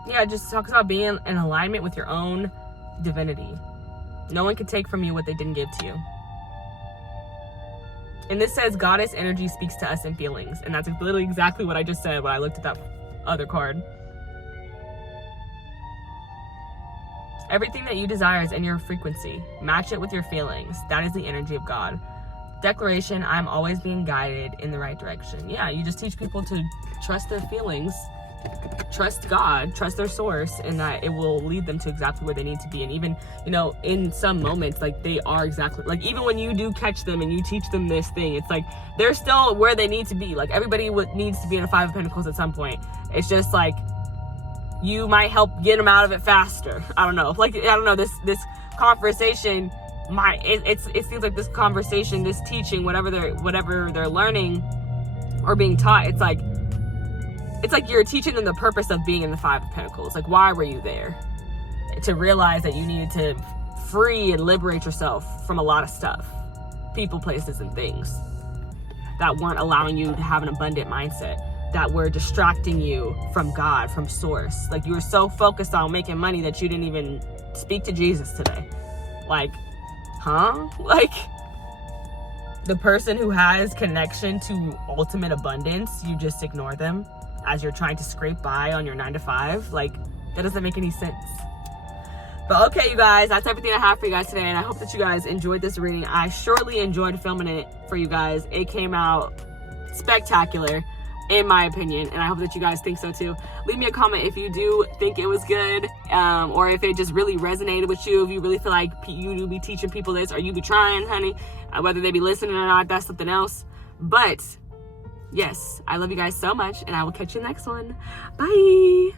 Yeah, it just talks about being in alignment with your own divinity. No one can take from you what they didn't give to you. And this says goddess energy speaks to us in feelings. And that's literally exactly what I just said when I looked at that other card. Everything that you desire is in your frequency. Match it with your feelings. That is the energy of God. Declaration, I'm always being guided in the right direction. Yeah, you just teach people to trust their feelings, trust God, trust their source, and that it will lead them to exactly where they need to be. And even, you know, in some moments, like, they are exactly, like, even when you do catch them and you teach them this thing, it's like they're still where they need to be. Like, everybody needs to be in a 5 of Pentacles at some point. It's just like you might help get them out of it faster. I don't know. Like, I don't know, this conversation it seems like this conversation, this teaching, whatever they're learning or being taught, it's like you're teaching them the purpose of being in the 5 of Pentacles. Like, why were you there? To realize that you needed to free and liberate yourself from a lot of stuff, people, places, and things that weren't allowing you to have an abundant mindset, that were distracting you from God, from source. Like, you were so focused on making money that you didn't even speak to Jesus today. Like, huh? Like, the person who has connection to ultimate abundance, you just ignore them as you're trying to scrape by on your 9 to 5. Like, that doesn't make any sense. But okay, you guys, that's everything I have for you guys today, and I hope that you guys enjoyed this reading. I surely enjoyed filming it for you guys. It came out spectacular, in my opinion, and I hope that you guys think so too. Leave me a comment if you do think it was good, or if it just really resonated with you, if you really feel like you do be teaching people this, or you be trying, honey. Whether they be listening or not, that's something else. But yes, I love you guys so much, and I will catch you next one. Bye.